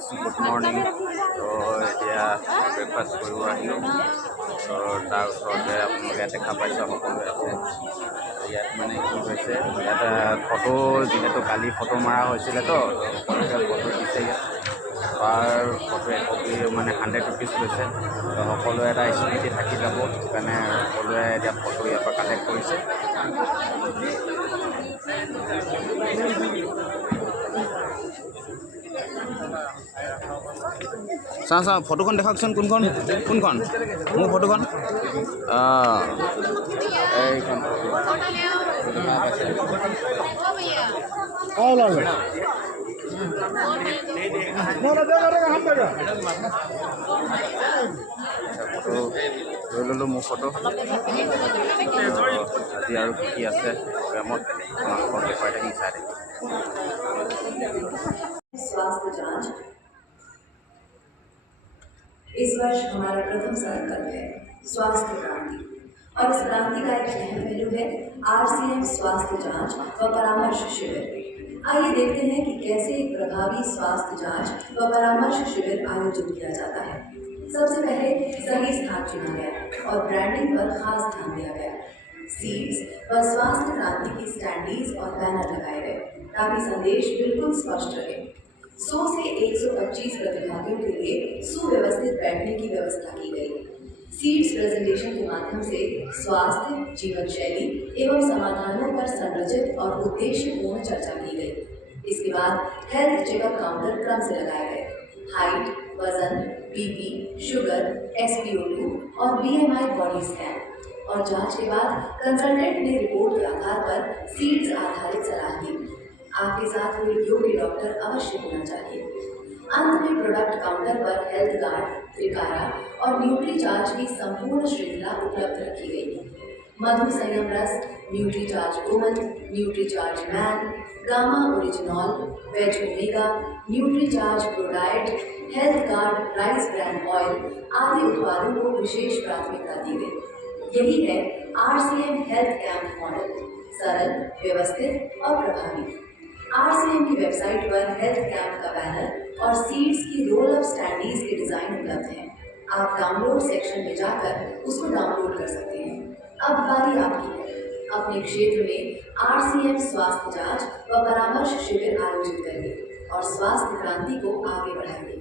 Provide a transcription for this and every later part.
Friends good morning. तो এতিয়া breakfast কৰিব আহিলোঁ। তো তাৰ ওচৰতে আপোনালোকে দেখা পাইছে সকলোৱে আছে। ইয়াত মানে কি হৈছে, ইয়াত ফটো যিহেতু কালি ফটো মৰা হৈছিলে তো সকলোকে ফটো দিছে। ইয়াত পাৰ ফটো একপি মানে 100 rupees লৈছে। তো সকলোৱে এটা স্মৃতি থাকি যাব, সেইকাৰণে সকলোৱে এতিয়া ফটো ইয়াৰ পৰা কালেক্ট কৰিছে। চাওঁ চাওঁ ফটোখন দেখাওকচোন, কোনখন মোৰ ফটোখন? এইখন ফটো লৈ ল'লোঁ মোৰ ফটো। আজি আৰু কি আছে প্ৰগ্ৰামত আপোনালোকক দেখুৱাই থাকি চাই থাকিম। स्वास्थ्य जांच इस वर्ष हमारा प्रथम संकल्प है स्वास्थ्य क्रांति, और इस क्रांति का एक अहम पहलू है RCM स्वास्थ्य जांच व परामर्श शिविर। आइए देखते हैं कि कैसे एक प्रभावी स्वास्थ्य जांच व परामर्श शिविर आयोजित किया जाता है। सबसे पहले सही स्थान चुना गया और ब्रांडिंग पर खास ध्यान दिया गया। सीड्स व स्वास्थ्य क्रांति की स्टैंडीज और बैनर लगाए गए ताकि संदेश बिल्कुल स्पष्ट रहे। 100 से 125 प्रतिभागियों के लिए सुव्यवस्थित बैठने की व्यवस्था की गई। सीड्स प्रेजेंटेशन के माध्यम से स्वास्थ्य, जीवन शैली एवं समाधानों पर संरचित और उद्देश्यपूर्ण चर्चा की गई। इसके बाद हेल्थ चेकअप काउंटर क्रम से लगाए गए। हाइट, वजन, बीपी, शुगर, SpO2 और BMI बॉडी स्कैन और जांच के बाद कंसल्टेंट ने रिपोर्ट के आधार पर सीड्स आधारित सलाह दी। आपके साथ कोई योग्य डॉक्टर अवश्य होना चाहिए। अंत में प्रोडक्ट काउंटर पर हेल्थ गार्ड, त्रिकारा और न्यूट्री चार्ज की संपूर्ण श्रृंखला उपलब्ध रखी गई। Madhu Sanyam Ras, nutri charge woman, nutri charge man, gamma oryzanol, veg omega, nutri charge प्रोडाइट, health guard rice bran oil आदि उत्पादों को विशेष प्राथमिकता दी गई। यही है RCM हेल्थ कैंप मॉडल, सरल, व्यवस्थित और प्रभावी। RCM की वेबसाइट पर हेल्थ कैंप का बैनर और सीड्स की रोल अप स्टैंडीज के डिजाइन उपलब्ध हैं। आप डाउनलोड सेक्शन में जाकर उसको डाउनलोड कर सकते हैं। अब बारी आपकी है, अपने क्षेत्र में RCM स्वास्थ्य जांच व परामर्श शिविर आयोजित करिए और स्वास्थ्य क्रांति को आगे बढ़ाइए।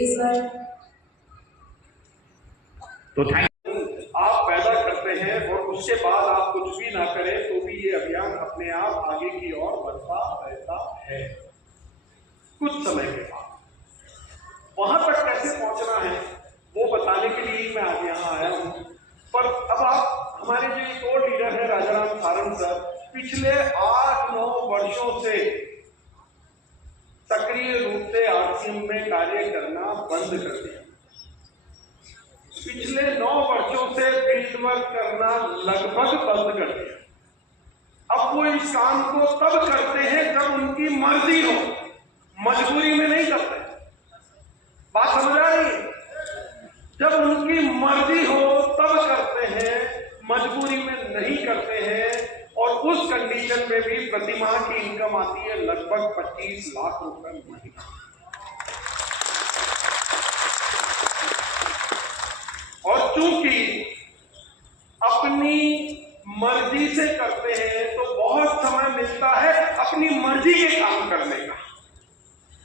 इस वर्ष तो आप पैदा करते हैं और उसके बाद आप कुछ भी ना करें तो भी ये अभियान अपने आप आगे की ओर बढ़ता रहता है। कुछ समय के बाद वहां तक कैसे पहुंचना है वो बताने के लिए मैं आज यहाँ आया हूँ। पर अब आप हमारे जो एक और लीडर है राजाराम सारंग सर, पिछले 8-9 वर्षों से सक्रिय रूप से RCM में कार्य करना बंद कर दिया। पिछले 9 वर्षों से फील्ड वर्क करना लगभग बंद कर दिया। अब वो इस काम को तब करते हैं जब उनकी मर्जी हो, मजबूरी में नहीं करते। बात समझ आ रही है? जब उनकी मर्जी हो तब करते हैं, मजबूरी में नहीं करते हैं। और उस कंडीशन में भी प्रति माह की इनकम आती है लगभग 25 लाख रुपए महीना। और चूंकि अपनी मर्जी से करते हैं तो बहुत समय मिलता है अपनी मर्जी के काम करने का।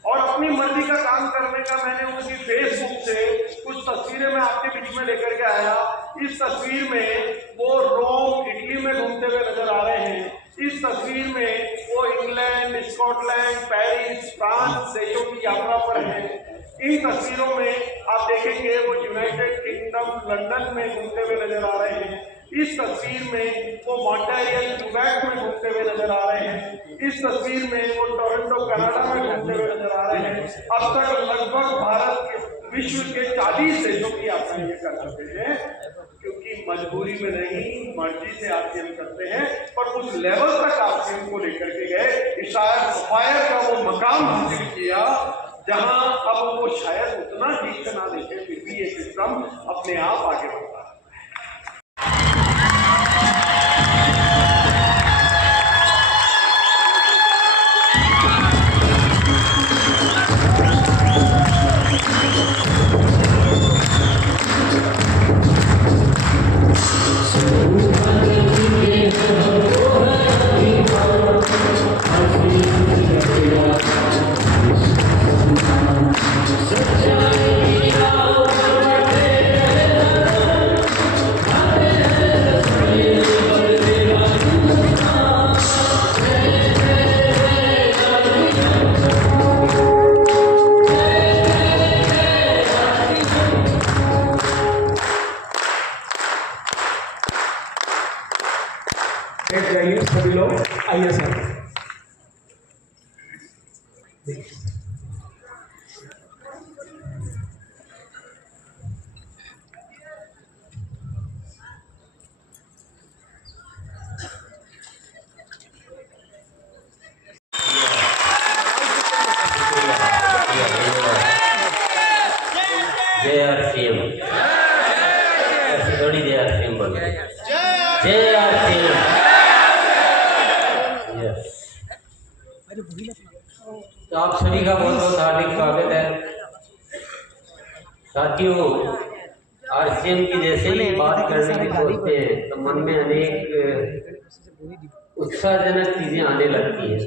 और अपनी मर्जी का काम करने का मैंने उनकी फेसबुक से कुछ तस्वीरें मैं आपके बीच में लेकर के आया। इस तस्वीर में वो रोम इटली में घूमते हुए नजर आ रहे हैं। इस तस्वीर में वो इंग्लैंड, स्कॉटलैंड, पेरिस, फ्रांस देशों की यात्रा पर हैं। इन तस्वीरों में आप देखेंगे वो यूनाइटेड किंगडम लंदन में घूमते हुए नजर आ रहे हैं। इस तस्वीर में वो मॉन्ट्रियल क्यूबेक में घूमते हुए नजर आ रहे हैं। इस तस्वीर में वो टोरंटो कनाडा में घूमते हुए नजर आ रहे हैं। अब तक लगभग भारत के विश्व के 40 देशों की यात्रा ये कर चुके हैं, क्योंकि मजबूरी में नहीं मर्जी से RCM करते हैं। पर उस लेवल तक RCM को लेकर के गए, शायद फायर का वो मकाम हासिल किया जहां अब वो शायद उतना ठीक ना देखे, फिर भी ये सिस्टम अपने आप आगे बढ़ता है। हैं सभी लोग। आइए सर। जय आरसीएम, ऐसे थोड़ी जय आरसीएम बोल रहे हैं। जय आरसीएम। यस, तो आप सभी का बहुत बहुत हार्दिक स्वागत है। साथियों, आरसीएम की जैसे ही बात करने की सोचते हैं तो मन में अनेक उत्साहजनक चीजें आने लगती है।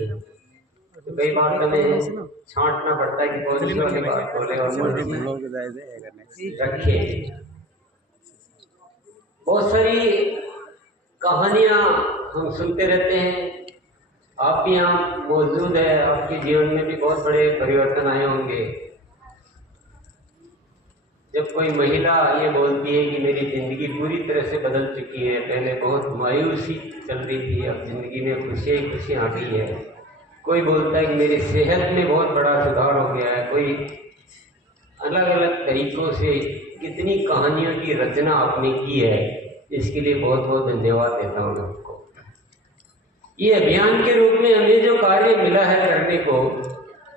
तो कई बार हमें छांटना पड़ता है कि कौन सी वाली बात बोले और रखे। बहुत सारी कहानियां हम सुनते रहते हैं। आप भी यहाँ मौजूद है, आपके जीवन में भी बहुत बड़े परिवर्तन आए होंगे। जब कोई महिला ये बोलती है कि मेरी जिंदगी पूरी तरह से बदल चुकी है, पहले बहुत मायूसी चल रही थी, अब जिंदगी में खुशियाँ ही खुशियाँ आ गई है। कोई बोलता है कि मेरी सेहत में बहुत बड़ा सुधार हो गया है। कोई अलग अलग तरीकों से कितनी कहानियों की रचना आपने की है, इसके लिए बहुत बहुत धन्यवाद देता हूँ आपको। ये अभियान के रूप में हमें जो कार्य मिला है करने को,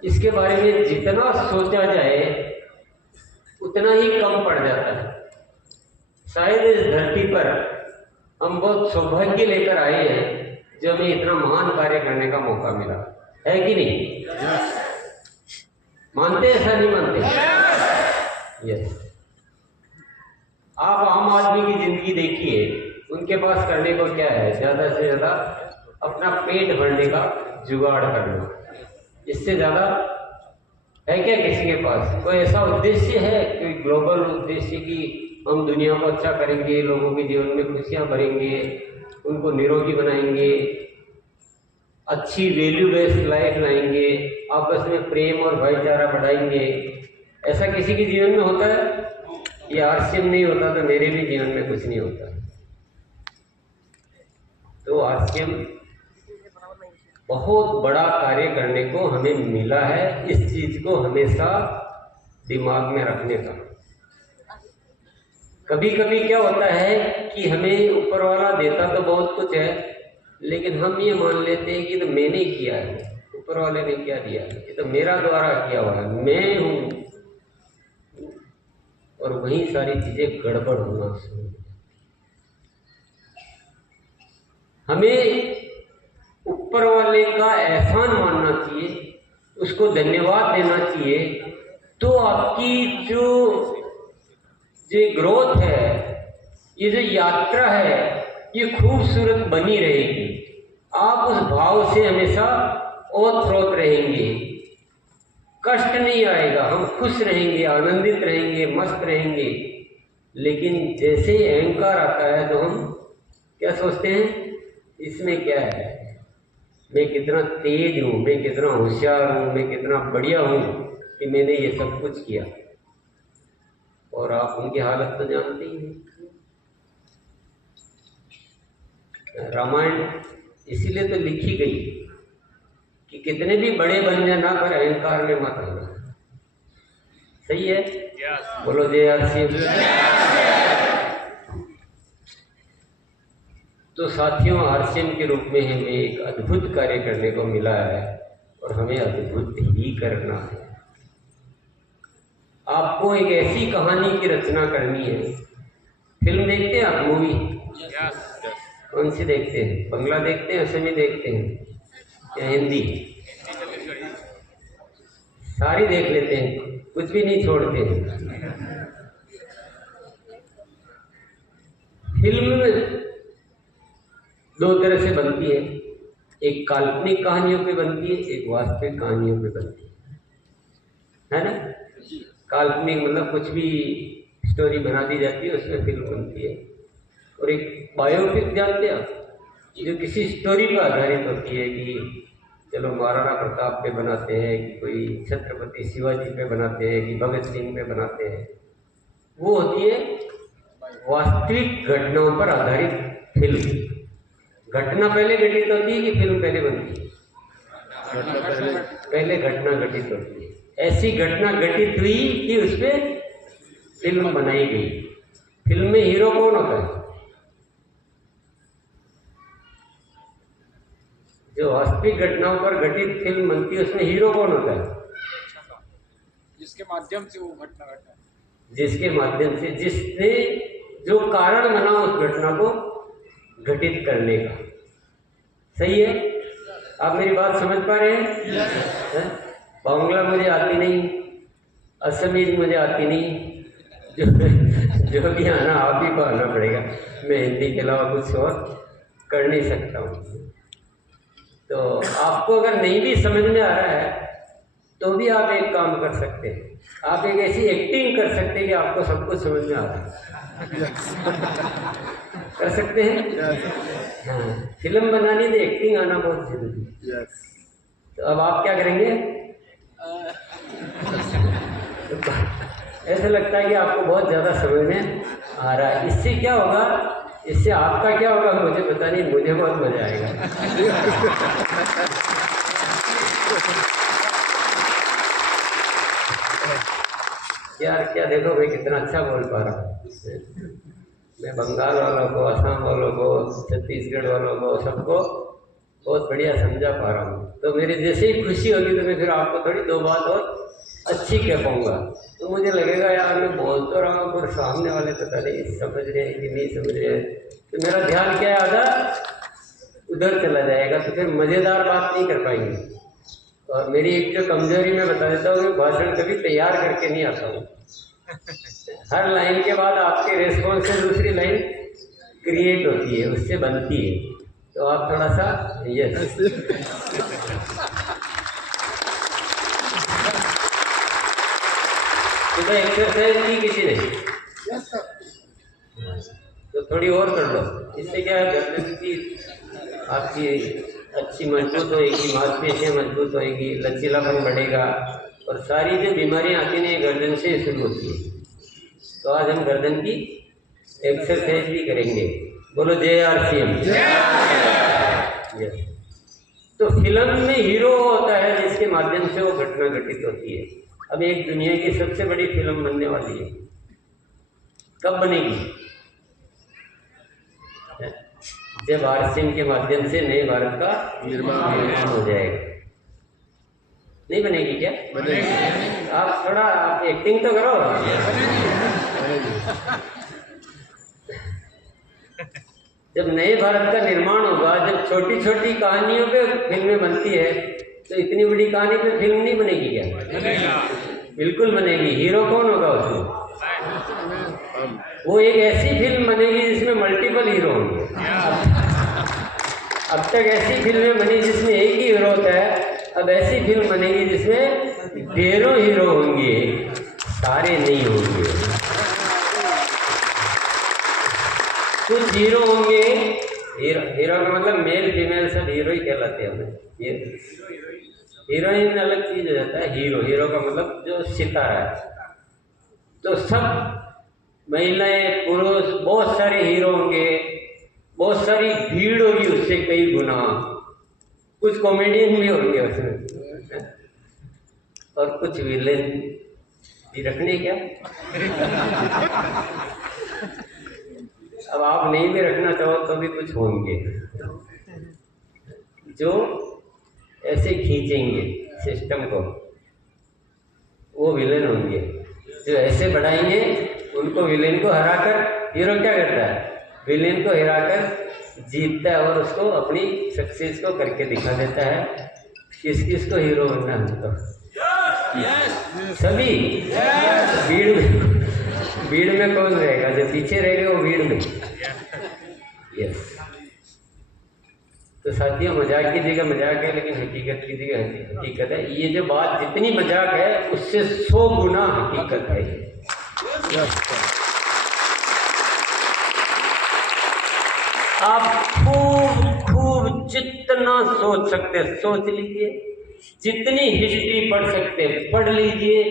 इसके बारे में जितना सोचा जाए उतना ही कम पड़ जाता है। शायद इस धरती पर हम बहुत सौभाग्य लेकर आए हैं जो हमें इतना महान कार्य करने का मौका मिला है कि नहीं? मानते ऐसा नहीं मानते? यस। आप आम आदमी की जिंदगी देखिए, उनके पास करने को क्या है? ज्यादा से ज्यादा अपना पेट भरने का जुगाड़ करना। इससे ज्यादा है क्या किसी के पास? कोई ऐसा उद्देश्य है, कोई ग्लोबल उद्देश्य कि हम दुनिया को अच्छा करेंगे, लोगों के जीवन में खुशियां भरेंगे, उनको निरोगी बनाएंगे, अच्छी वैल्यू बेस्ड लाइफ लाएंगे, आपस में प्रेम और भाईचारा बढ़ाएंगे? ऐसा किसी के जीवन में होता है? ये आरसीएम नहीं होता तो मेरे भी जीवन में कुछ नहीं होता। तो आरसीएम बहुत बड़ा कार्य करने को हमें मिला है। इस चीज को हमेशा दिमाग में रखने का। कभी कभी क्या होता है कि हमें ऊपर वाला देता तो बहुत कुछ है, लेकिन हम ये मान लेते हैं कि तो मैंने किया है, ऊपर वाले ने क्या दिया है, ये तो मेरा द्वारा किया हुआ है, मैं हूं। और वही सारी चीजें गड़बड़ होना शुरू। हमें ऊपर वाले का एहसान मानना चाहिए, उसको धन्यवाद देना चाहिए। तो आपकी जो ग्रोथ है, ये जो यात्रा है, ये खूबसूरत बनी रहेगी। आप उस भाव से हमेशा ओत-प्रोत रहेंगे, कष्ट नहीं आएगा, हम खुश रहेंगे, आनंदित रहेंगे, मस्त रहेंगे। लेकिन जैसे ही अहंकार आता है तो हम क्या सोचते हैं, इसमें क्या है, मैं कितना तेज हूँ, मैं कितना होशियार हूँ, मैं कितना बढ़िया हूँ कि मैंने ये सब कुछ किया। और आप उनकी हालत तो जानते ही हैं। रामायण इसीलिए तो लिखी गई कि कितने भी बड़े बन जाना पर अहंकार में मत आना। सही है? बोलो जय आरसीएम। तो साथियों, आरसीएम के रूप में हमें एक अद्भुत कार्य करने को मिला है और हमें अद्भुत ही करना है। आपको एक ऐसी कहानी की रचना करनी है। फिल्म देखते हैं आप? मूवी कौन सी देखते हैं? बंगला देखते हैं, असमी देखते हैं या हिंदी? सारी देख लेते हैं, कुछ भी नहीं छोड़ते हैं। फिल्म दो तरह से बनती है, एक काल्पनिक कहानियों पे बनती है, एक वास्तविक कहानियों पे बनती है ना? काल्पनिक मतलब कुछ भी स्टोरी बना दी जाती है, उसमें फिल्म बनती है। और एक बायोपिक जानते हैं आप, जो किसी स्टोरी पर आधारित होती है कि चलो महाराणा प्रताप पे बनाते हैं, कि कोई छत्रपति शिवाजी पे बनाते हैं, कि भगत सिंह पे बनाते हैं। वो होती है वास्तविक घटनाओं पर आधारित फिल्म। घटना पहले घटित होती है कि फिल्म पहले बनती है? पहले घटना घटित होती है। ऐसी घटना घटित हुई कि उस पर फिल्म बनाई गई। फिल्म में हीरो कौन होता है? जो वास्तविक घटनाओं पर घटित फिल्म बनती है उसमें हीरो कौन होता है? जिसके माध्यम से वो घटना घटा, जिसके माध्यम से, जिसने जो कारण बना उस घटना को घटित करने का। सही है? आप मेरी बात समझ पा रहे हैं? बांग्ला मुझे आती नहीं, असमीज मुझे आती नहीं, जो भी आना आप ही को आना पड़ेगा। मैं हिंदी के अलावा कुछ और कर नहीं सकता हूँ। तो आपको अगर नहीं भी समझ में आ रहा है तो भी आप एक काम कर सकते हैं, आप एक ऐसी एक्टिंग कर सकते हैं कि आपको सब कुछ समझ में आ रहा है। कर सकते हैं? हाँ, फिल्म बनानी तो एक्टिंग आना बहुत जरूरी है। तो अब आप क्या करेंगे? ऐसा लगता है कि आपको बहुत ज़्यादा समझ में आ रहा है। इससे क्या होगा, इससे आपका क्या होगा मुझे पता नहीं, मुझे बहुत मजा आएगा। यार क्या देखो भाई कितना अच्छा बोल पा रहा हूँ मैं। बंगाल वालों को, असम वालों को, छत्तीसगढ़ वालों को, सबको बहुत बढ़िया समझा पा रहा हूँ। तो मेरी जैसे ही खुशी होगी तो मैं फिर आपको थोड़ी दो बात और अच्छी कह पाऊँगा। तो मुझे लगेगा यार मैं बोल तो रहा हूँ पर सामने वाले पता नहीं समझ रहे हैं कि नहीं समझ रहे हैं। तो मेरा ध्यान क्या है, आधा उधर चला जाएगा, तो फिर मज़ेदार बात नहीं कर पाएंगे। और मेरी एक जो कमजोरी मैं बता देता हूँ, भाषण कभी तैयार करके नहीं आता हूँ। हर लाइन के बाद आपके रेस्पॉन्स से दूसरी लाइन क्रिएट होती है, उससे बनती है। तो आप थोड़ा सा यस तो एक्सरसाइज की किसी ने तो थोड़ी और कर लो। इससे क्या है, गर्दन की आपकी अच्छी मजबूत होएगी, मांसपेशियाँ मजबूत होएगी, लचीलापन बढ़ेगा। और सारी जो बीमारियाँ आती हैं गर्दन से शुरू होती है। तो आज हम गर्दन की एक्सरसाइज भी करेंगे। बोलो जय RCM। यस। तो फिल्म में हीरो होता है जिसके माध्यम से वो घटना घटित होती है। अब एक दुनिया की सबसे बड़ी फिल्म बनने वाली है, कब बनेगी? जब RCM के माध्यम से नए भारत का निर्माण हो जाएगा। नहीं बनेगी क्या? बनेगी। आप थोड़ा एक्टिंग तो करो। जब नए भारत का निर्माण होगा, जब छोटी छोटी कहानियों पे फिल्में बनती है, तो इतनी बड़ी कहानी पे फिल्म नहीं बनेगी क्या? बनेगा। बिल्कुल बनेगी। हीरो कौन होगा उसमें? वो एक ऐसी फिल्म बनेगी जिसमें मल्टीपल हीरो होंगे। अब तक ऐसी फिल्में बनी जिसमें एक ही हीरो होता है, अब ऐसी फिल्म बनेगी जिसमें ढेरों हीरो होंगे, सारे नहीं होंगे। कुछ हीरो होंगे, हीरो का मतलब मेल फीमेल सब हीरो ही कहलाते हैं। हीरोइन अलग चीज हो जाता है। हीरो का मतलब जो सितारा है। तो सब महिलाएं, पुरुष, बहुत सारे हीरो होंगे, बहुत सारी भीड़ होगी उससे कई गुना। कुछ कॉमेडियन भी होंगे उसमें, और कुछ विलेन भी रखने क्या। अब आप नहीं भी रखना चाहो तो भी कुछ होंगे जो ऐसे खींचेंगे सिस्टम को, वो विलेन होंगे। जो ऐसे बढ़ाएंगे उनको, विलेन को हराकर हीरो क्या करता है? विलेन को हराकर जीतता है और उसको अपनी सक्सेस को करके दिखा देता है। किस किस को हीरो बनना है? तो सभी भीड़ में कौन रहेगा? जो पीछे रहेगा वो भीड़ में। यस। तो साथियों, मजाक की जगह मजाक है, लेकिन हकीकत की जगह हकीकत है। ये जो बात जितनी मजाक है उससे 100 गुना हकीकत है। आप खूब जितना सोच सकते सोच लीजिए, जितनी हिस्ट्री पढ़ सकते पढ़ लीजिए,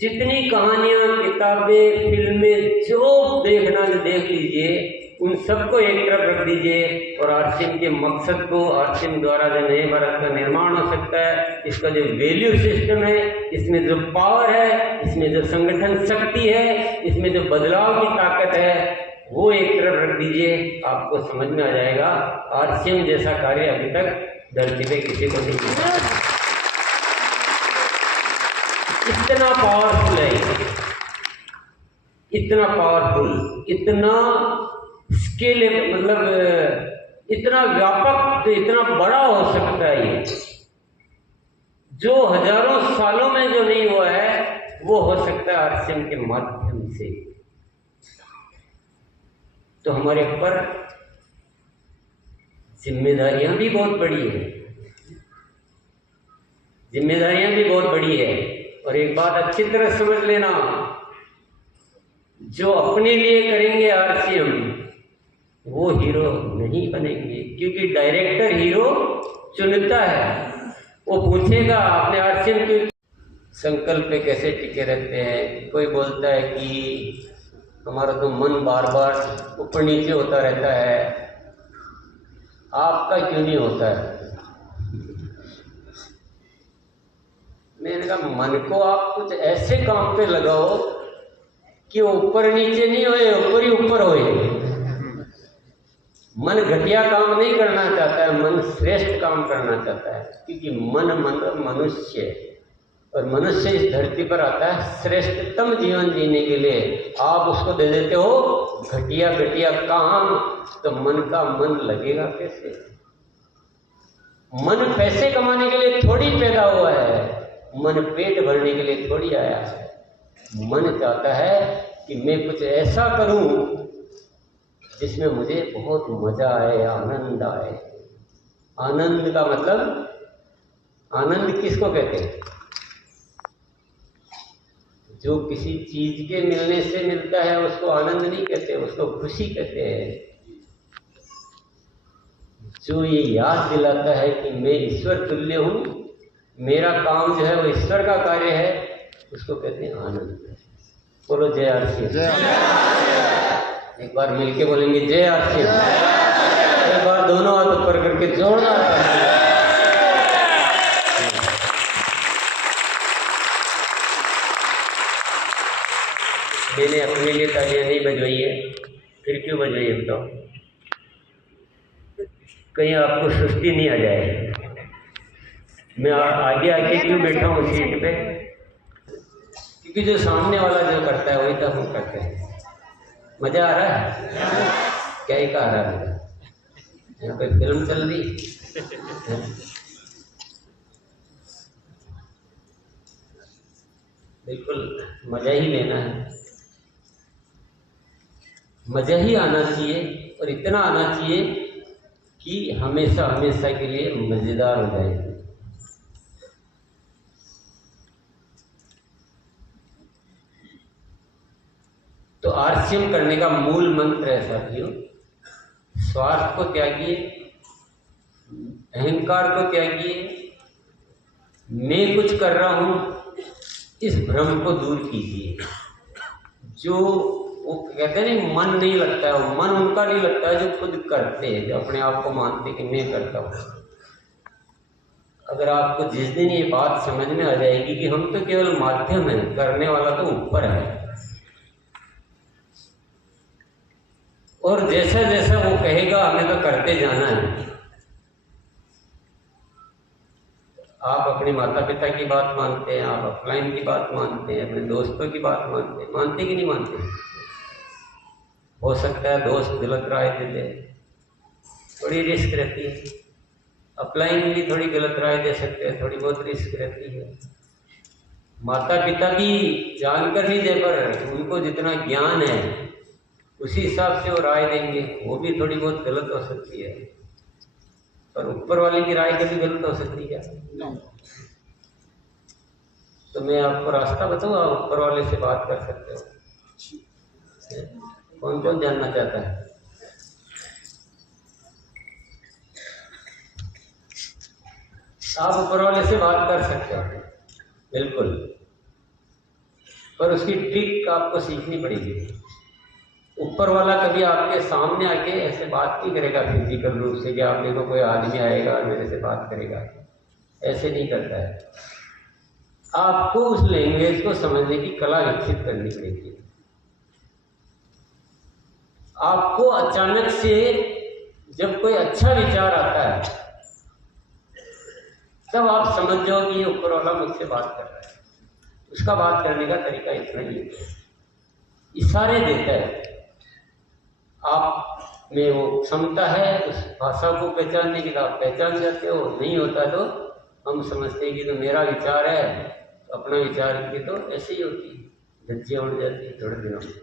जितनी कहानियां, किताबें, फिल्में जो देखना है देख लीजिए। उन सबको एक तरफ रख दीजिए और आरसीएम के मकसद को, आरसीएम द्वारा जो नए भारत का निर्माण हो सकता है, इसका जो वैल्यू सिस्टम है, इसमें जो पावर है, इसमें जो संगठन शक्ति है, इसमें जो बदलाव की ताकत है, वो एक तरफ रख दीजिए। आपको समझ में आ जाएगा आरसीएम जैसा कार्य अभी तक धरती पे किसी को नहीं किया। इतना पावरफुल है, इतना पावरफुल, इतना स्केल, मतलब इतना व्यापक, तो इतना बड़ा हो सकता है ये, जो हजारों सालों में जो नहीं हुआ है वो हो सकता है आरसीएम के माध्यम से। तो हमारे ऊपर जिम्मेदारियां भी बहुत बड़ी है, जिम्मेदारियां भी बहुत बड़ी है। और एक बात अच्छी तरह समझ लेना, जो अपने लिए करेंगे आरसीएम वो हीरो नहीं बनेंगे, क्योंकि डायरेक्टर हीरो चुनता है। वो पूछेगा आपने आरसीएम क्यों, संकल्प पे कैसे टिके रहते हैं। कोई बोलता है कि हमारा तो मन बार बार ऊपर नीचे होता रहता है, आपका क्यों नहीं होता है। मैंने कहा मन को आप कुछ ऐसे काम पे लगाओ कि ऊपर नीचे नहीं होए, ऊपर ही ऊपर होए। मन घटिया काम नहीं करना चाहता है, मन श्रेष्ठ काम करना चाहता है, क्योंकि मन मतलब मनुष्य, और मनुष्य इस धरती पर आता है श्रेष्ठतम जीवन जीने के लिए। आप उसको दे देते हो घटिया घटिया काम, तो मन का मन लगेगा कैसे। मन पैसे कमाने के लिए थोड़ी पैदा हुआ है, मन पेट भरने के लिए थोड़ी आया है। मन चाहता है कि मैं कुछ ऐसा करूं जिसमें मुझे बहुत मजा आए, आनंद आए। आनंद का मतलब, आनंद किसको कहते हैं? जो किसी चीज के मिलने से मिलता है उसको आनंद नहीं कहते, उसको खुशी कहते हैं। जो ये याद दिलाता है कि मैं ईश्वर तुल्य हूं, मेरा काम जो है वो ईश्वर का कार्य है, उसको कहते हैं आनंद। बोलो जय आरसीएम। एक बार मिलके बोलेंगे जय आरसीएम। एक बार दोनों हाथ ऊपर करके जोरदार। मैंने अपने लिए तालियां नहीं बजवाई है, फिर क्यों बजवाई है बताओ? कहीं आपको सुस्ती नहीं आ जाए। मैं आगे आके क्यों बैठा हूँ सीट पे? क्योंकि जो सामने वाला जो करता है वही तो हम करते हैं। मजा आ रहा है? क्या ही कहा रहा है, यहाँ पे फिल्म चल रही। बिल्कुल मजा ही लेना है, मजा ही आना चाहिए, और इतना आना चाहिए कि हमेशा हमेशा के लिए मजेदार हो जाए। तो आरसीएम करने का मूल मंत्र है साथियों, स्वार्थ को त्यागिए, अहंकार को त्यागिए, मैं कुछ कर रहा हूं इस भ्रम को दूर कीजिए। जो वो कहते हैं नहीं, मन नहीं लगता है, मन उनका नहीं लगता है जो खुद करते हैं, जो अपने आप को मानते कि मैं करता हूँ। अगर आपको जिस दिन ये बात समझ में आ जाएगी कि हम तो केवल माध्यम है, करने वाला तो ऊपर है, और जैसा जैसा वो कहेगा हमें तो करते जाना है। आप अपने माता पिता की बात मानते हैं, आप ऑफलाइन की बात मानते हैं, अपने दोस्तों की बात मानते हैं, मानते कि नहीं मानते? हो सकता है दोस्त गलत राय दे दे, थोड़ी रिस्क रहती है। ऑफलाइन भी थोड़ी गलत राय दे सकते हैं, थोड़ी बहुत रिस्क रहती है। माता पिता भी जानकर नहीं दे, पर उनको जितना ज्ञान है उसी हिसाब से वो राय देंगे, वो भी थोड़ी बहुत गलत हो सकती है। पर ऊपर वाले की राय कभी गलत हो सकती है क्या? तो मैं आपको रास्ता बताऊँ, आप ऊपर वाले से बात कर सकते हो। कौन कौन जानना चाहता है? आप ऊपर वाले से बात कर सकते हो बिल्कुल, पर उसकी ट्रिक आपको सीखनी पड़ेगी। ऊपर वाला कभी आपके सामने आके ऐसे बात नहीं करेगा फिजिकल रूप से कि आप देखो कोई आदमी आएगा और मेरे से बात करेगा, ऐसे नहीं करता है। आपको उस लैंग्वेज को समझने की कला विकसित करनी पड़ेगी। आपको अचानक से जब कोई अच्छा विचार आता है तब आप समझ जाओ कि ये ऊपर वाला मुझसे बात कर रहा है। उसका बात करने का तरीका इतना ही है, इशारे देता है। आप में वो क्षमता है उस भाषा को पहचानने की, तो आप पहचान जाते हो। नहीं होता तो हम समझते हैं कि तो मेरा विचार है, अपना विचार की तो ऐसे ही होती है, धज्जियाँ उड़ जाती है थोड़े दिनों में।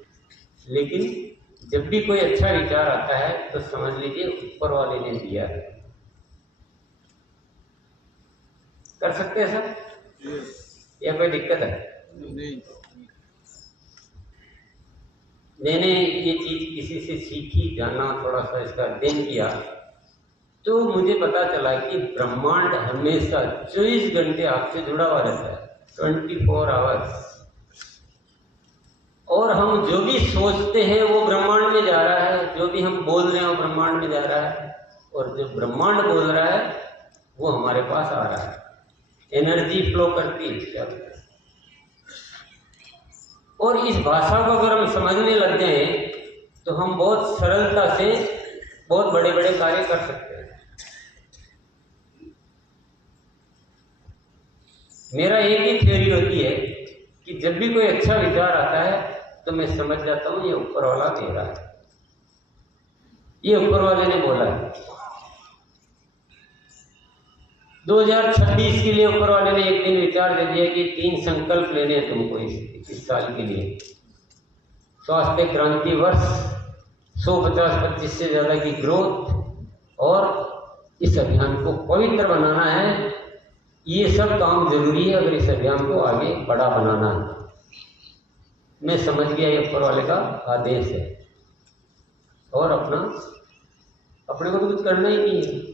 लेकिन जब भी कोई अच्छा विचार आता है तो समझ लीजिए ऊपर वाले ने दिया है। कर सकते हैं सर या कोई दिक्कत है? नहीं। मैंने ये चीज किसी से सीखी, जाना, थोड़ा सा इसका अध्ययन किया, तो मुझे पता चला कि ब्रह्मांड हमेशा 24 घंटे आपसे जुड़ा हुआ रहता है, 24 आवर्स। और हम जो भी सोचते हैं वो ब्रह्मांड में जा रहा है, जो भी हम बोल रहे हैं वो ब्रह्मांड में जा रहा है, और जो ब्रह्मांड बोल रहा है वो हमारे पास आ रहा है। एनर्जी फ्लो करती है क्या? और इस भाषा को अगर हम समझने लग जाए तो हम बहुत सरलता से बहुत बड़े बड़े कार्य कर सकते हैं। मेरा एक ही थ्योरी होती है कि जब भी कोई अच्छा विचार आता है तो मैं समझ जाता हूँ ये ऊपर वाला दे रहा है, ये ऊपर वाले ने बोला है। 2026 के लिए ऊपर वाले ने एक दिन विचार दे दिया कि 3 संकल्प लेने हैं तुमको इस साल के लिए। स्वास्थ्य क्रांति वर्ष, 150-25 से ज़्यादा की ग्रोथ, और इस अभियान को पवित्र बनाना है। ये सब काम जरूरी है अगर इस अभियान को आगे बड़ा बनाना है। मैं समझ गया ये ऊपर वाले का आदेश है, और अपने को तो कुछ करना ही नहीं है।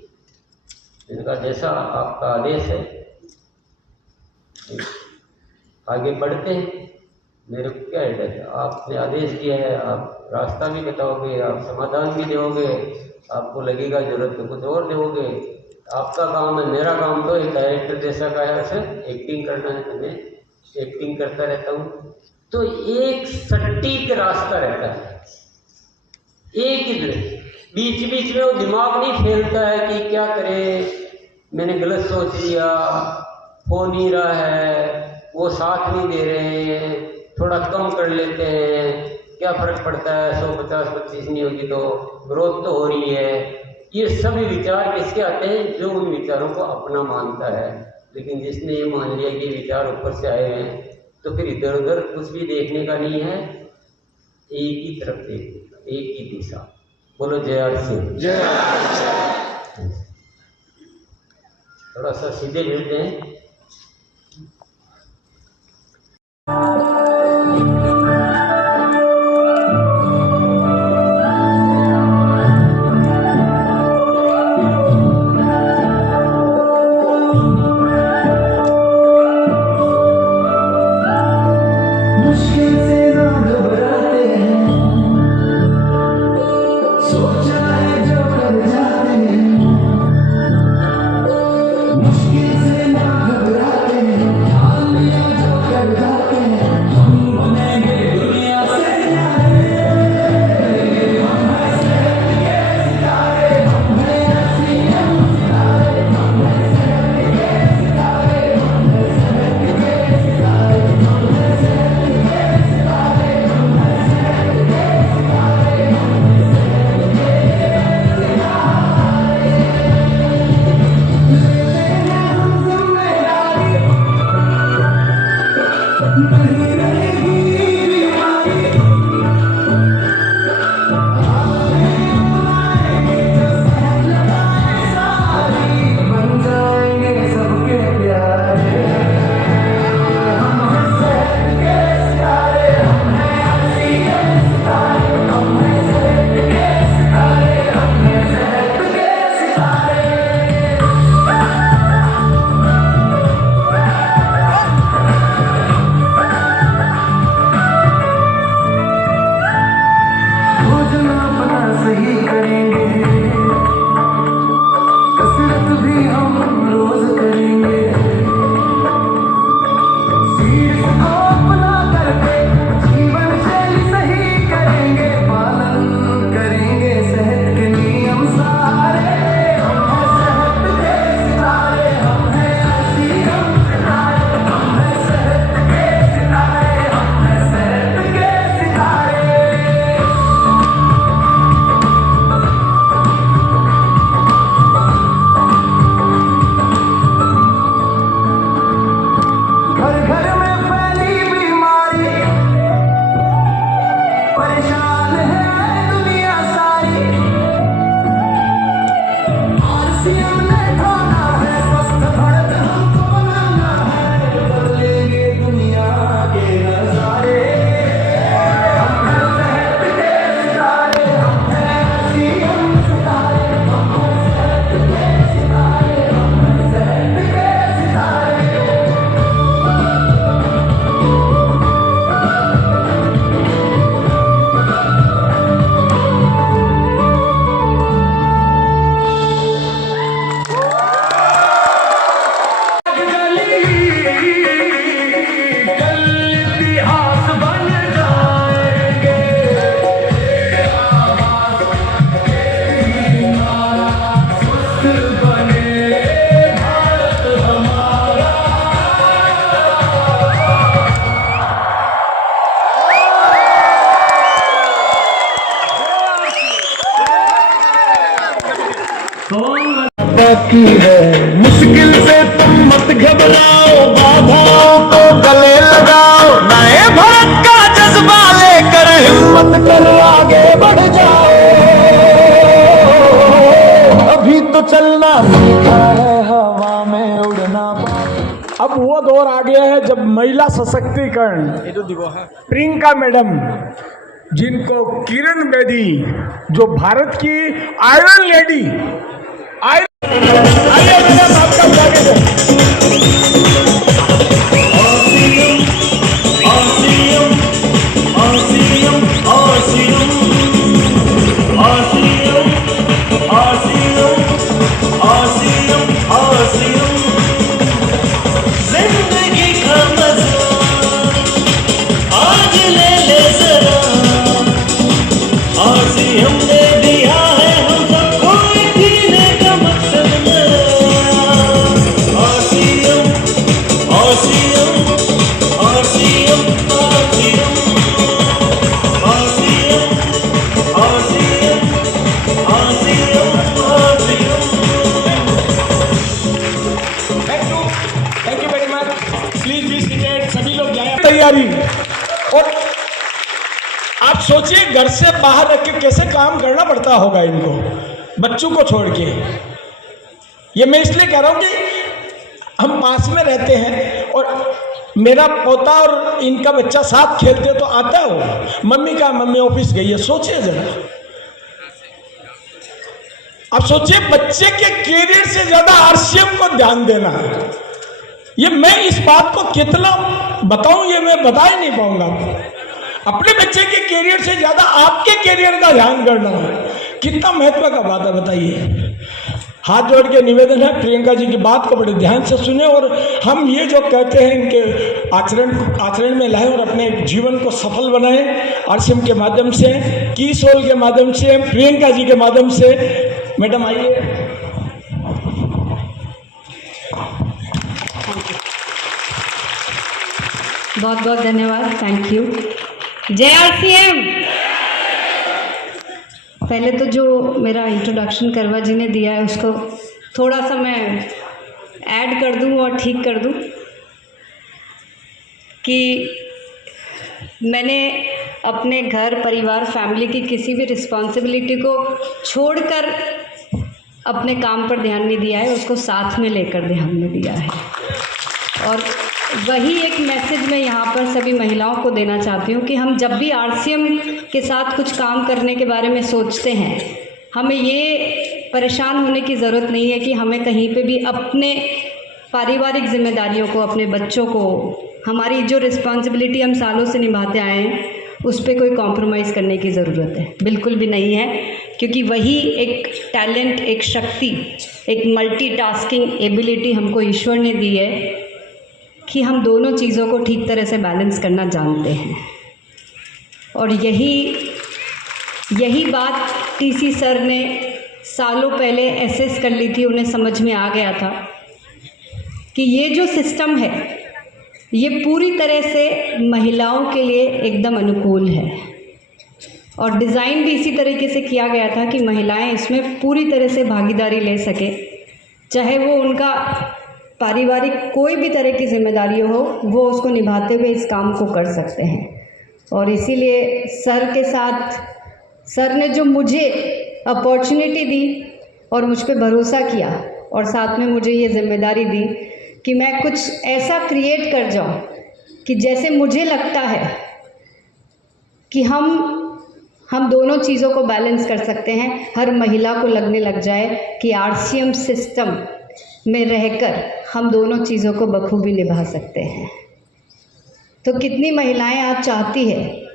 इनका जैसा आपका आदेश है आगे बढ़ते हैं। मेरे को क्या है, आपने आदेश दिया है, आप रास्ता भी बताओगे, आप समाधान भी दोगे, आपको लगेगा जरूरत तो कुछ और दोगे। आपका काम है, मेरा काम तो एक डायरेक्टर जैसा का है, सिर्फ एक्टिंग करना है। तो मैं एक्टिंग करता रहता हूँ। तो एक सटीक रास्ता रहता है, एक ही बीच बीच में वो दिमाग नहीं फैलता है कि क्या करे, मैंने गलत सोच लिया, हो नहीं रहा है, वो साथ नहीं दे रहे हैं, थोड़ा कम कर लेते हैं, क्या फर्क पड़ता है, 150-25 नहीं होगी तो ग्रोथ तो हो रही है। ये सभी विचार किसके आते हैं? जो उन विचारों को अपना मानता है। लेकिन जिसने ये मान लिया कि विचार ऊपर से आए हैं तो फिर इधर उधर कुछ भी देखने का नहीं है, एक ही तरफ देखने का, एक ही दिशा। बोलो जय सिंह। जय। थोड़ा सा सीधे बैठ जाएं। मुश्किल से ना बाकी है। मुश्किल से तुम मत घबराओ, बाधाओं को गले लगाओ, नए भारत का जज्बा लेकर हिम्मत कर आगे बढ़ जाओ। अभी तो चलना सीखा है, हवा में उड़ना बाकी। अब वो दौर आ गया है जब महिला सशक्तिकरण, प्रियंका मैडम जिनको किरण बेदी, जो भारत की आयरन लेडी, आइए मैडम आपका स्वागत है। जिंदगी का मजा आज ले ले जरा, आसियम ने दिया है हम सबको एक जीने का मकसद नया। आसियम आसियम आसियम आसियम आसियम आसियम आसियम आसियम। Thank you very much. Please be seated. सभी लोग जाए तैयारी। और आप सोचिए घर से बाहर रख के कैसे काम करना पड़ता होगा इनको, बच्चों को छोड़ के। ये मैं इसलिए कह रहा हूँ कि हम पास में रहते हैं और मेरा पोता और इनका बच्चा साथ खेलते तो आता हो, मम्मी का मम्मी ऑफिस गई है। सोचिए जरा, अब सोचिए बच्चे के कैरियर से ज्यादा आरसीएम को ध्यान देना। ये मैं इस बात को कितना बताऊं, ये मैं बता ही नहीं पाऊंगा। अपने बच्चे के कैरियर से ज्यादा आपके कैरियर का ध्यान करना कितना महत्व का बात है, बताइए। हाथ जोड़ के निवेदन है, प्रियंका जी की बात को बड़े ध्यान से सुने और हम ये जो कहते हैं इनके आचरण में लाएं और अपने जीवन को सफल बनाएं। आरसीएम के माध्यम से, की सोल के माध्यम से, प्रियंका जी के माध्यम से। मैडम आइए। बहुत बहुत धन्यवाद, थैंक यू। जय आरसीएम। पहले तो जो मेरा इंट्रोडक्शन करवा जी ने दिया है उसको थोड़ा सा मैं ऐड कर दूं और ठीक कर दूं कि मैंने अपने घर परिवार फैमिली की किसी भी रिस्पॉन्सिबिलिटी को छोड़कर अपने काम पर ध्यान नहीं दिया है, उसको साथ में लेकर ध्यान में दिया है। और वही एक मैसेज मैं यहाँ पर सभी महिलाओं को देना चाहती हूँ कि हम जब भी आरसीएम के साथ कुछ काम करने के बारे में सोचते हैं, हमें ये परेशान होने की ज़रूरत नहीं है कि हमें कहीं पे भी अपने पारिवारिक जिम्मेदारियों को, अपने बच्चों को, हमारी जो रिस्पॉन्सिबिलिटी हम सालों से निभाते आए हैं उस पर कोई कॉम्प्रोमाइज़ करने की ज़रूरत है, बिल्कुल भी नहीं है। क्योंकि वही एक टैलेंट, एक शक्ति, एक मल्टीटास्किंग एबिलिटी हमको ईश्वर ने दी है कि हम दोनों चीज़ों को ठीक तरह से बैलेंस करना जानते हैं। और यही बात टीसी सर ने सालों पहले एसेस कर ली थी, उन्हें समझ में आ गया था कि ये जो सिस्टम है ये पूरी तरह से महिलाओं के लिए एकदम अनुकूल है। और डिज़ाइन भी इसी तरीके से किया गया था कि महिलाएं इसमें पूरी तरह से भागीदारी ले सके, चाहे वो उनका पारिवारिक कोई भी तरह की जिम्मेदारी हो, वो उसको निभाते हुए इस काम को कर सकते हैं। और इसीलिए सर के साथ, सर ने जो मुझे अपॉर्चुनिटी दी और मुझ पे भरोसा किया और साथ में मुझे ये जिम्मेदारी दी कि मैं कुछ ऐसा क्रिएट कर जाऊं कि जैसे मुझे लगता है कि हम दोनों चीज़ों को बैलेंस कर सकते हैं। हर महिला को लगने लग जाए कि आरसीएम सिस्टम में रहकर हम दोनों चीज़ों को बखूबी निभा सकते हैं। तो कितनी महिलाएं आज चाहती है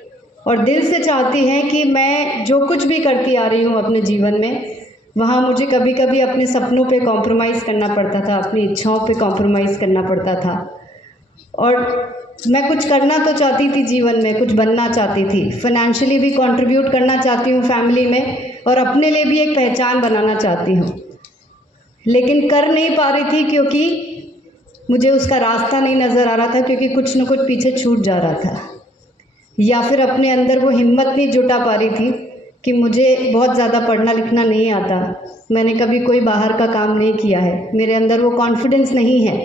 और दिल से चाहती हैं कि मैं जो कुछ भी करती आ रही हूँ अपने जीवन में, वहाँ मुझे कभी कभी अपने सपनों पे कॉम्प्रोमाइज़ करना पड़ता था, अपनी इच्छाओं पे कॉम्प्रोमाइज़ करना पड़ता था। और मैं कुछ करना तो चाहती थी जीवन में, कुछ बनना चाहती थी, फाइनेंशियली भी कंट्रीब्यूट करना चाहती हूँ फैमिली में और अपने लिए भी एक पहचान बनाना चाहती हूँ, लेकिन कर नहीं पा रही थी क्योंकि मुझे उसका रास्ता नहीं नज़र आ रहा था, क्योंकि कुछ न कुछ पीछे छूट जा रहा था, या फिर अपने अंदर वो हिम्मत नहीं जुटा पा रही थी कि मुझे बहुत ज़्यादा पढ़ना लिखना नहीं आता, मैंने कभी कोई बाहर का काम नहीं किया है, मेरे अंदर वो कॉन्फिडेंस नहीं है,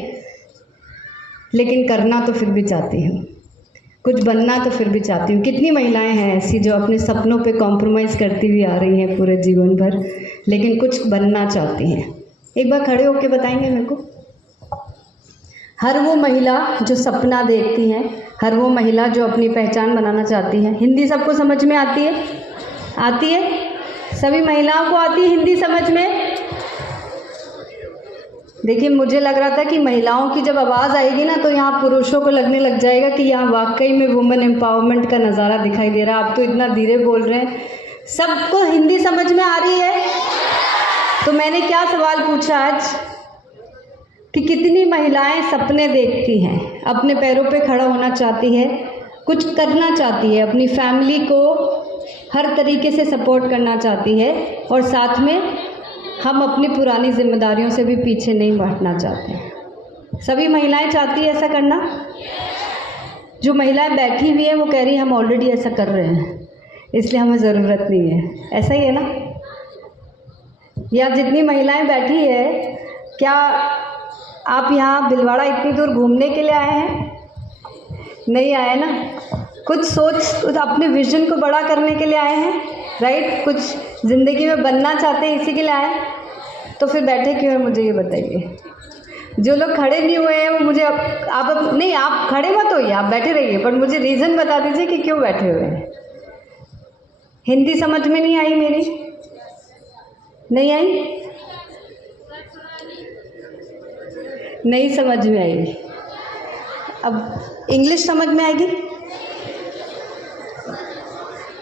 लेकिन करना तो फिर भी चाहती हूँ, कुछ बनना तो फिर भी चाहती हूँ। कितनी महिलाएं हैं ऐसी जो अपने सपनों पे कॉम्प्रोमाइज़ करती हुई आ रही हैं पूरे जीवन भर, लेकिन कुछ बनना चाहती हैं। एक बार खड़े होकर बताएंगे मेरे को। हर वो महिला जो सपना देखती हैं, हर वो महिला जो अपनी पहचान बनाना चाहती है। हिंदी सबको समझ में आती है? आती है? सभी महिलाओं को आती है हिंदी समझ में? देखिए, मुझे लग रहा था कि महिलाओं की जब आवाज़ आएगी ना तो यहाँ पुरुषों को लगने लग जाएगा कि यहाँ वाकई में वुमेन एम्पावरमेंट का नज़ारा दिखाई दे रहा है। आप तो इतना धीरे बोल रहे हैं, सबको हिंदी समझ में आ रही है। तो मैंने क्या सवाल पूछा आज कि कितनी महिलाएं सपने देखती हैं, अपने पैरों पे खड़ा होना चाहती है, कुछ करना चाहती है, अपनी फैमिली को हर तरीके से सपोर्ट करना चाहती है, और साथ में हम अपनी पुरानी जिम्मेदारियों से भी पीछे नहीं हटना चाहते हैं। सभी महिलाएं चाहती है ऐसा करना। जो महिलाएं बैठी हुई है वो कह रही है हम ऑलरेडी ऐसा कर रहे हैं, इसलिए हमें ज़रूरत नहीं है। ऐसा ही है ना? या जितनी महिलाएं बैठी है, क्या आप यहाँ भीलवाड़ा इतनी दूर घूमने के लिए आए हैं? नहीं आए ना? कुछ कुछ अपने विजन को बड़ा करने के लिए आए हैं, राइट? कुछ ज़िंदगी में बनना चाहते हैं, इसी के लिए आए। तो फिर बैठे क्यों हैं मुझे ये बताइए। जो लोग खड़े नहीं हुए हैं वो मुझे आप नहीं, आप खड़े मत होइए, आप बैठे रहिए, पर मुझे रीज़न बता दीजिए कि क्यों बैठे हुए हैं। हिंदी समझ में नहीं आई मेरी? नहीं आई? नहीं समझ में आएगी। अब इंग्लिश समझ में आएगी?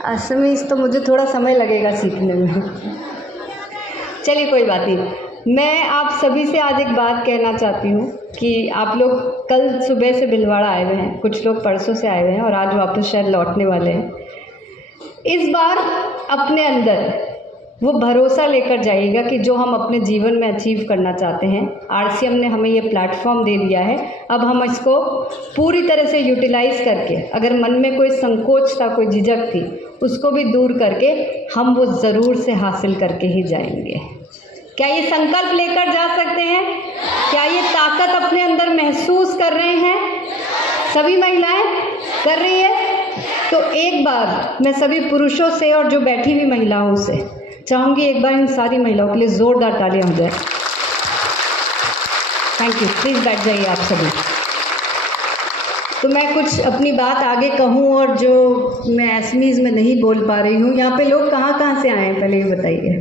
असमीज तो मुझे थोड़ा समय लगेगा सीखने में। चलिए कोई बात नहीं। मैं आप सभी से आज एक बात कहना चाहती हूँ कि आप लोग कल सुबह से भीलवाड़ा आए हुए हैं, कुछ लोग परसों से आए हुए हैं और आज वापस शायद लौटने वाले हैं। इस बार अपने अंदर वो भरोसा लेकर जाइएगा कि जो हम अपने जीवन में अचीव करना चाहते हैं, आरसीएम ने हमें ये प्लेटफॉर्म दे दिया है। अब हम इसको पूरी तरह से यूटिलाइज़ करके, अगर मन में कोई संकोच था, कोई झिझक थी, उसको भी दूर करके हम वो ज़रूर से हासिल करके ही जाएंगे। क्या ये संकल्प लेकर जा सकते हैं? क्या ये ताकत अपने अंदर महसूस कर रहे हैं? सभी महिलाएं कर रही है? तो एक बार मैं सभी पुरुषों से और जो बैठी हुई महिलाओं से चाहूँगी, एक बार इन सारी महिलाओं के लिए ज़ोरदार तालियां हो जाए। Thank you. प्लीज़ बैठ जाइए आप सभी। तो मैं कुछ अपनी बात आगे कहूँ और जो मैं असमीज़ में नहीं बोल पा रही हूँ। यहाँ पे लोग कहाँ कहाँ से आए हैं पहले ये बताइए।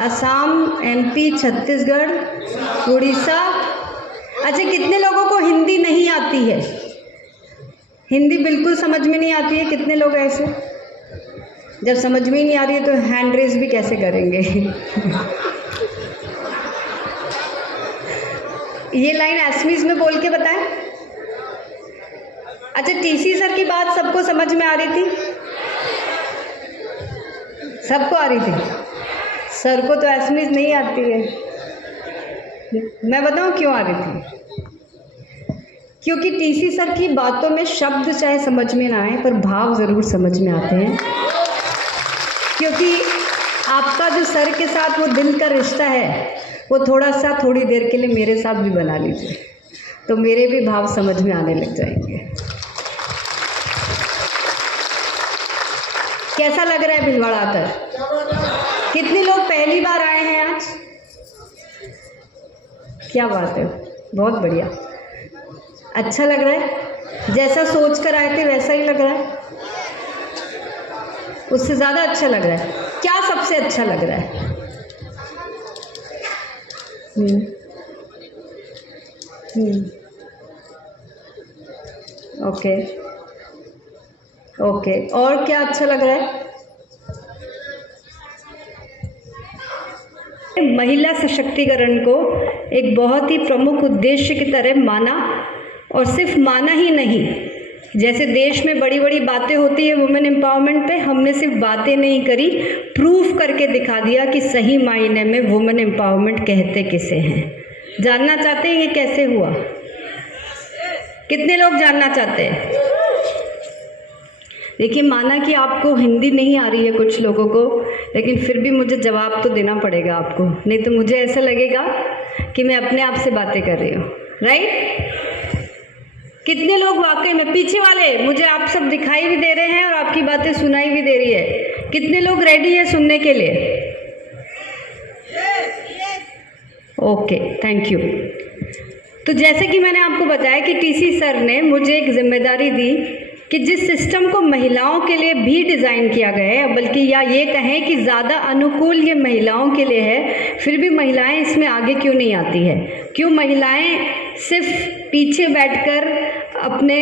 असम, एमपी, छत्तीसगढ़, उड़ीसा। अच्छा, कितने लोगों को हिंदी नहीं आती है? हिंदी बिल्कुल समझ में नहीं आती है? कितने लोग ऐसे? जब समझ में ही नहीं आ रही है तो हैंड रेज भी कैसे करेंगे? ये लाइन असमीज में बोल के बताएं। अच्छा, टीसी सर की बात सबको समझ में आ रही थी? सबको आ रही थी? सर को तो असमीज नहीं आती है। मैं बताऊं क्यों आ रही थी? क्योंकि टीसी सर की बातों में शब्द चाहे समझ में ना आए पर भाव ज़रूर समझ में आते हैं। क्योंकि आपका जो सर के साथ वो दिल का रिश्ता है वो थोड़ी देर के लिए मेरे साथ भी बना लीजिए, तो मेरे भी भाव समझ में आने लग जाएंगे। कैसा लग रहा है भीलवाड़ा आकर? कितने लोग पहली बार आए हैं आज? क्या बात है, बहुत बढ़िया। अच्छा लग रहा है? जैसा सोच कर आए थे वैसा ही लग रहा है? उससे ज़्यादा अच्छा लग रहा है? क्या सबसे अच्छा लग रहा है? ओके ओके, और क्या अच्छा लग रहा है? महिला सशक्तिकरण को एक बहुत ही प्रमुख उद्देश्य की तरह माना, और सिर्फ माना ही नहीं, जैसे देश में बड़ी बड़ी बातें होती है वुमेन एम्पावरमेंट पे, हमने सिर्फ बातें नहीं करी, प्रूफ करके दिखा दिया कि सही मायने में वुमेन एम्पावरमेंट कहते किसे हैं। जानना चाहते हैं ये कैसे हुआ? कितने लोग जानना चाहते हैं? देखिए, माना कि आपको हिंदी नहीं आ रही है कुछ लोगों को, लेकिन फिर भी मुझे जवाब तो देना पड़ेगा आपको, नहीं तो मुझे ऐसा लगेगा कि मैं अपने आप से बातें कर रही हूँ। राइट? कितने लोग वाकई में, पीछे वाले, मुझे आप सब दिखाई भी दे रहे हैं और आपकी बातें सुनाई भी दे रही है, कितने लोग रेडी है सुनने के लिए? Okay, thank you. तो जैसे कि मैंने आपको बताया कि टीसी सर ने मुझे एक जिम्मेदारी दी कि जिस सिस्टम को महिलाओं के लिए भी डिज़ाइन किया गया है, बल्कि या ये कहें कि ज़्यादा अनुकूल ये महिलाओं के लिए है, फिर भी महिलाएं इसमें आगे क्यों नहीं आती है? क्यों महिलाएं सिर्फ पीछे बैठकर अपने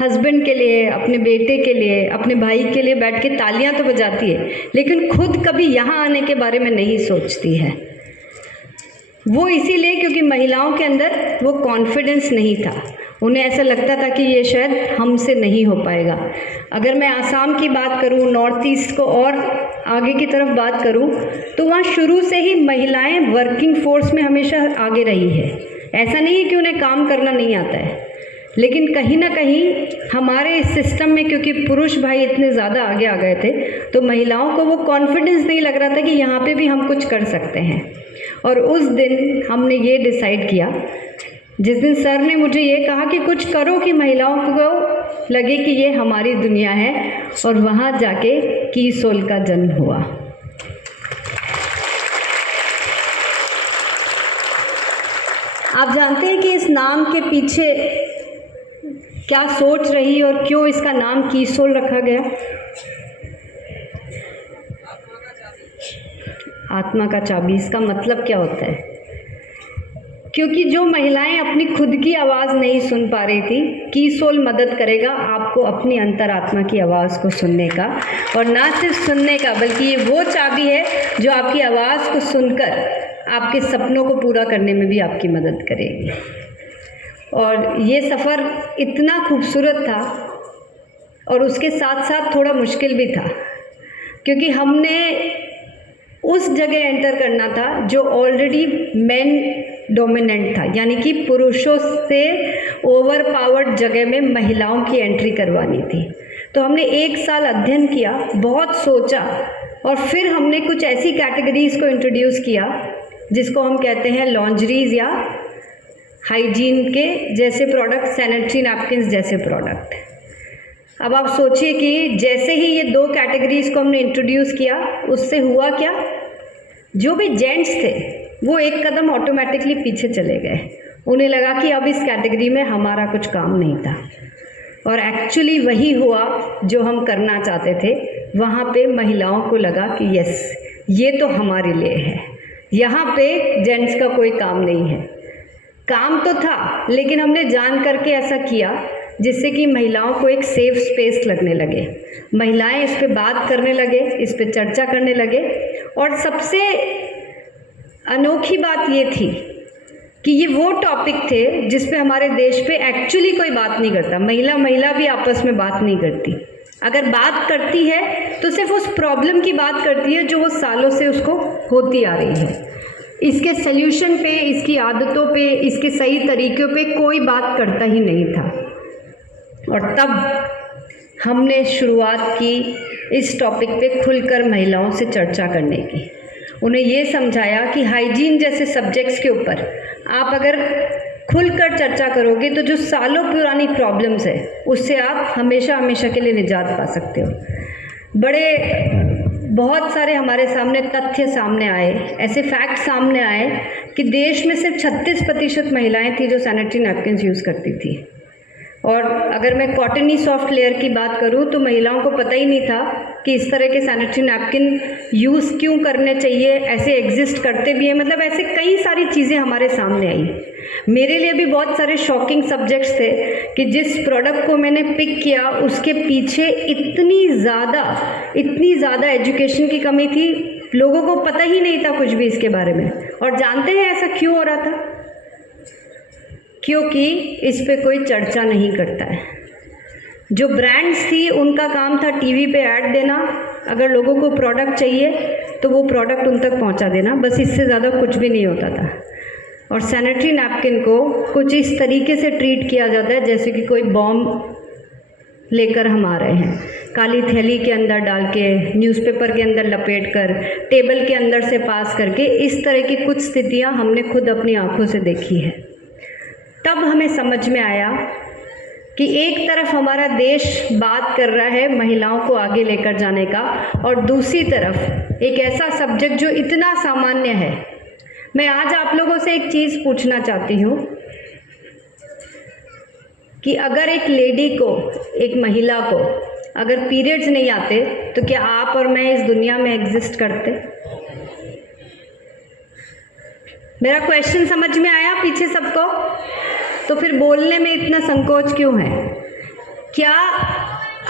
हस्बैंड के लिए, अपने बेटे के लिए, अपने भाई के लिए बैठ के तालियां तो बजाती है, लेकिन खुद कभी यहाँ आने के बारे में नहीं सोचती है? वो इसीलिए क्योंकि महिलाओं के अंदर वो कॉन्फिडेंस नहीं था। उन्हें ऐसा लगता था कि ये शायद हमसे नहीं हो पाएगा। अगर मैं आसाम की बात करूं, नॉर्थ ईस्ट को और आगे की तरफ बात करूं, तो वहाँ शुरू से ही महिलाएं वर्किंग फोर्स में हमेशा आगे रही है। ऐसा नहीं है कि उन्हें काम करना नहीं आता है, लेकिन कहीं ना कहीं हमारे इस सिस्टम में क्योंकि पुरुष भाई इतने ज़्यादा आगे आ गए थे, तो महिलाओं को वो कॉन्फिडेंस नहीं लग रहा था कि यहाँ पे भी हम कुछ कर सकते हैं। और उस दिन हमने ये डिसाइड किया, जिस दिन सर ने मुझे ये कहा कि कुछ करो कि महिलाओं को लगे कि ये हमारी दुनिया है, और वहाँ जाके कीसोल का जन्म हुआ। आप जानते हैं कि इस नाम के पीछे क्या सोच रही और क्यों इसका नाम कीसोल रखा गया? आत्मा का चाबी, इसका मतलब क्या होता है? क्योंकि जो महिलाएं अपनी खुद की आवाज़ नहीं सुन पा रही थी, कीसोल मदद करेगा आपको अपनी अंतरात्मा की आवाज़ को सुनने का, और ना सिर्फ सुनने का, बल्कि ये वो चाबी है जो आपकी आवाज़ को सुनकर आपके सपनों को पूरा करने में भी आपकी मदद करेगी। और ये सफ़र इतना खूबसूरत था और उसके साथ साथ थोड़ा मुश्किल भी था, क्योंकि हमने उस जगह एंटर करना था जो ऑलरेडी मेन डोमिनेंट था, यानी कि पुरुषों से ओवर पावर्ड जगह में महिलाओं की एंट्री करवानी थी। तो हमने 1 साल अध्ययन किया, बहुत सोचा, और फिर हमने कुछ ऐसी कैटेगरीज़ को इंट्रोड्यूस किया जिसको हम कहते हैं लॉन्जरीज या हाइजीन के जैसे प्रोडक्ट, सैनिटरी नैपकिन्स जैसे प्रोडक्ट। अब आप सोचिए कि जैसे ही ये 2 कैटेगरीज़ को हमने इंट्रोड्यूस किया, उससे हुआ क्या? जो भी जेंट्स थे वो एक कदम ऑटोमेटिकली पीछे चले गए। उन्हें लगा कि अब इस कैटेगरी में हमारा कुछ काम नहीं था, और एक्चुअली वही हुआ जो हम करना चाहते थे। वहाँ पे महिलाओं को लगा कि यस, ये तो हमारे लिए है, यहाँ पे जेंट्स का कोई काम नहीं है। काम तो था, लेकिन हमने जान करके ऐसा किया जिससे कि महिलाओं को एक सेफ स्पेस लगने लगे। महिलाएं इस पे बात करने लगे, इस पे चर्चा करने लगे, और सबसे अनोखी बात ये थी कि ये वो टॉपिक थे जिस पे हमारे देश पे एक्चुअली कोई बात नहीं करता। महिला भी आपस में बात नहीं करती। अगर बात करती है तो सिर्फ उस प्रॉब्लम की बात करती है जो वो सालों से उसको होती आ रही है। इसके सल्यूशन पे, इसकी आदतों पे, इसके सही तरीक़ों पे कोई बात करता ही नहीं था। और तब हमने शुरुआत की इस टॉपिक पे खुलकर महिलाओं से चर्चा करने की। उन्हें ये समझाया कि हाइजीन जैसे सब्जेक्ट्स के ऊपर आप अगर खुलकर चर्चा करोगे तो जो सालों पुरानी प्रॉब्लम्स है उससे आप हमेशा हमेशा के लिए निजात पा सकते हो। बहुत सारे हमारे सामने तथ्य सामने आए, ऐसे फैक्ट सामने आए कि देश में सिर्फ 36% महिलाएं थी जो सैनिटरी नैपकिन्स यूज़ करती थी। और अगर मैं कॉटनी सॉफ्ट लेयर की बात करूं तो महिलाओं को पता ही नहीं था कि इस तरह के सैनिटरी नैपकिन यूज़ क्यों करने चाहिए, ऐसे एग्जिस्ट करते भी हैं। मतलब ऐसे कई सारी चीज़ें हमारे सामने आई। मेरे लिए भी बहुत सारे शॉकिंग सब्जेक्ट्स थे कि जिस प्रोडक्ट को मैंने पिक किया उसके पीछे इतनी ज़्यादा एजुकेशन की कमी थी। लोगों को पता ही नहीं था कुछ भी इसके बारे में। और जानते हैं ऐसा क्यों हो रहा था? क्योंकि इस पे कोई चर्चा नहीं करता है। जो ब्रांड्स थी उनका काम था टीवी पे ऐड देना, अगर लोगों को प्रोडक्ट चाहिए तो वो प्रोडक्ट उन तक पहुंचा देना, बस इससे ज़्यादा कुछ भी नहीं होता था। और सैनिटरी नैपकिन को कुछ इस तरीके से ट्रीट किया जाता है जैसे कि कोई बॉम्ब लेकर हम आ रहे हैं। काली थैली के अंदर डाल के, न्यूज़पेपर के अंदर लपेट कर, टेबल के अंदर से पास करके, इस तरह की कुछ स्थितियां हमने खुद अपनी आंखों से देखी है। तब हमें समझ में आया कि एक तरफ हमारा देश बात कर रहा है महिलाओं को आगे लेकर जाने का, और दूसरी तरफ एक ऐसा सब्जेक्ट जो इतना सामान्य है। मैं आज आप लोगों से एक चीज़ पूछना चाहती हूँ कि अगर एक लेडी को, एक महिला को अगर पीरियड्स नहीं आते तो क्या आप और मैं इस दुनिया में एग्जिस्ट करते? मेरा क्वेश्चन समझ में आया पीछे सबको? तो फिर बोलने में इतना संकोच क्यों है? क्या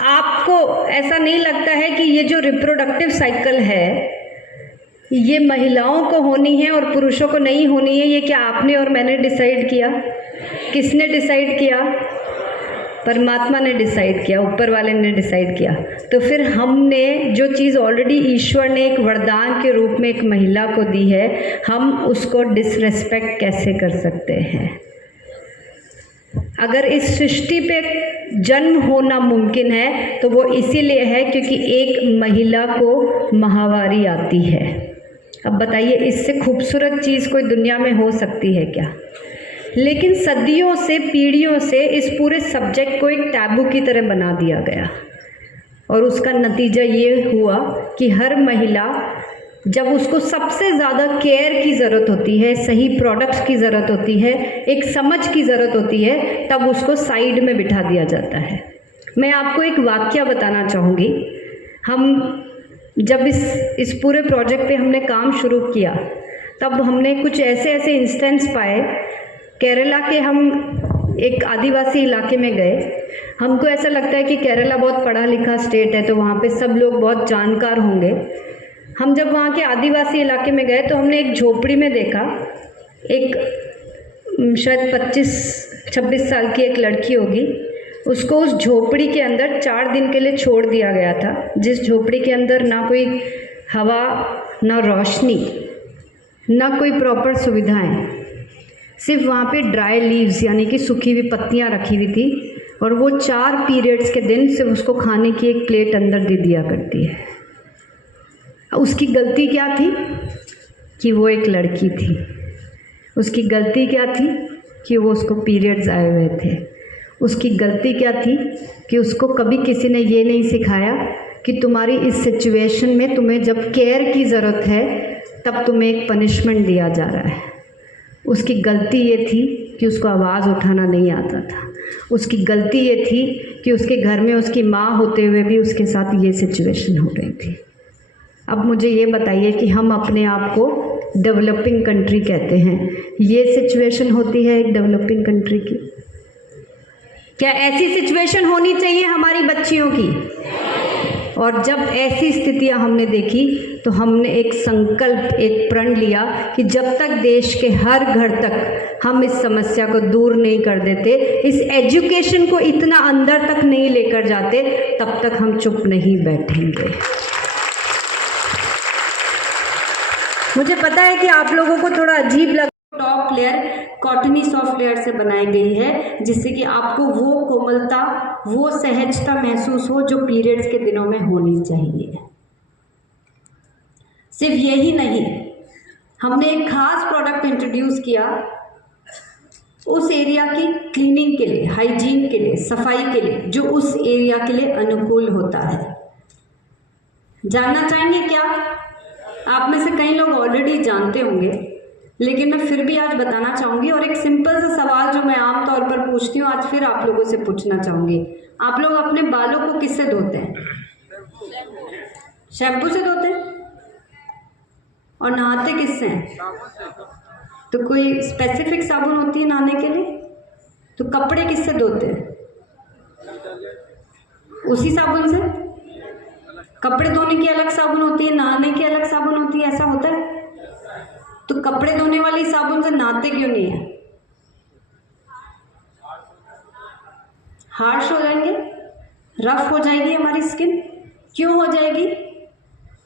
आपको ऐसा नहीं लगता है कि ये जो रिप्रोडक्टिव साइकिल है ये महिलाओं को होनी है और पुरुषों को नहीं होनी है? ये क्या आपने और मैंने डिसाइड किया? किसने डिसाइड किया? परमात्मा ने डिसाइड किया, ऊपर वाले ने डिसाइड किया। तो फिर हमने जो चीज़ ऑलरेडी ईश्वर ने एक वरदान के रूप में एक महिला को दी है, हम उसको डिसरेस्पेक्ट कैसे कर सकते हैं? अगर इस सृष्टि पे जन्म होना मुमकिन है तो वो इसीलिए है क्योंकि एक महिला को माहवारी आती है। अब बताइए, इससे खूबसूरत चीज़ कोई दुनिया में हो सकती है क्या? लेकिन सदियों से, पीढ़ियों से इस पूरे सब्जेक्ट को एक टैबू की तरह बना दिया गया, और उसका नतीजा ये हुआ कि हर महिला, जब उसको सबसे ज़्यादा केयर की ज़रूरत होती है, सही प्रोडक्ट्स की ज़रूरत होती है, एक समझ की ज़रूरत होती है, तब उसको साइड में बिठा दिया जाता है। मैं आपको एक वाकया बताना चाहूँगी। हम जब इस पूरे प्रोजेक्ट पे हमने काम शुरू किया, तब हमने कुछ ऐसे इंस्टेंस पाए। केरला के हम एक आदिवासी इलाके में गए। हमको ऐसा लगता है कि केरला बहुत पढ़ा लिखा स्टेट है, तो वहाँ पे सब लोग बहुत जानकार होंगे। हम जब वहाँ के आदिवासी इलाके में गए तो हमने एक झोपड़ी में देखा, एक शायद 25-26 साल की एक लड़की होगी, उसको उस झोपड़ी के अंदर 4 दिन के लिए छोड़ दिया गया था, जिस झोपड़ी के अंदर ना कोई हवा, ना रोशनी, ना कोई प्रॉपर सुविधाएं, सिर्फ वहाँ पे ड्राई लीव्स यानी कि सूखी हुई पत्तियाँ रखी हुई थी, और वो 4 पीरियड्स के दिन सिर्फ उसको खाने की एक प्लेट अंदर दे दिया करती है। उसकी गलती क्या थी? कि वो एक लड़की थी। उसकी गलती क्या थी? कि वो उसको पीरियड्स आए हुए थे। उसकी गलती क्या थी? कि उसको कभी किसी ने ये नहीं सिखाया कि तुम्हारी इस सिचुएशन में तुम्हें जब केयर की ज़रूरत है तब तुम्हें एक पनिशमेंट दिया जा रहा है। उसकी गलती ये थी कि उसको आवाज़ उठाना नहीं आता था। उसकी गलती ये थी कि उसके घर में उसकी माँ होते हुए भी उसके साथ ये सिचुएशन हो रही थी। अब मुझे ये बताइए कि हम अपने आप को डेवलपिंग कंट्री कहते हैं, ये सिचुएशन होती है एक डेवलपिंग कंट्री की? क्या ऐसी सिचुएशन होनी चाहिए हमारी बच्चियों की? और जब ऐसी स्थितियां हमने देखी तो हमने एक संकल्प, एक प्रण लिया कि जब तक देश के हर घर तक हम इस समस्या को दूर नहीं कर देते, इस एजुकेशन को इतना अंदर तक नहीं लेकर जाते, तब तक हम चुप नहीं बैठेंगे। मुझे पता है कि आप लोगों को थोड़ा अजीब लगा। Top layer cottony soft layer से बनाई गई है, जिससे कि आपको वो कोमलता, वो सहजता महसूस हो जो पीरियड्स के दिनों में होनी चाहिए। सिर्फ यही नहीं, हमने एक खास प्रोडक्ट इंट्रोड्यूस किया उस एरिया की क्लीनिंग के लिए, हाइजीन के लिए, सफाई के लिए, जो उस एरिया के लिए अनुकूल होता है। जानना चाहेंगे क्या? आप में से कई लोग ऑलरेडी जानते होंगे, लेकिन मैं फिर भी आज बताना चाहूँगी। और एक सिंपल सा सवाल जो मैं आमतौर पर पूछती हूँ, आज फिर आप लोगों से पूछना चाहूँगी। आप लोग अपने बालों को किससे धोते हैं? शैम्पू से धोते हैं? और नहाते किससे हैं? तो कोई स्पेसिफिक साबुन होती है नहाने के लिए? तो कपड़े किससे धोते हैं? उसी साबुन से? कपड़े धोने की अलग साबुन होती है, नहाने की अलग साबुन होती है, ऐसा होता है? तो कपड़े धोने वाली साबुन से नहाते क्यों नहीं है? हार्श हो जाएंगे, रफ हो जाएगी हमारी स्किन। क्यों हो जाएगी?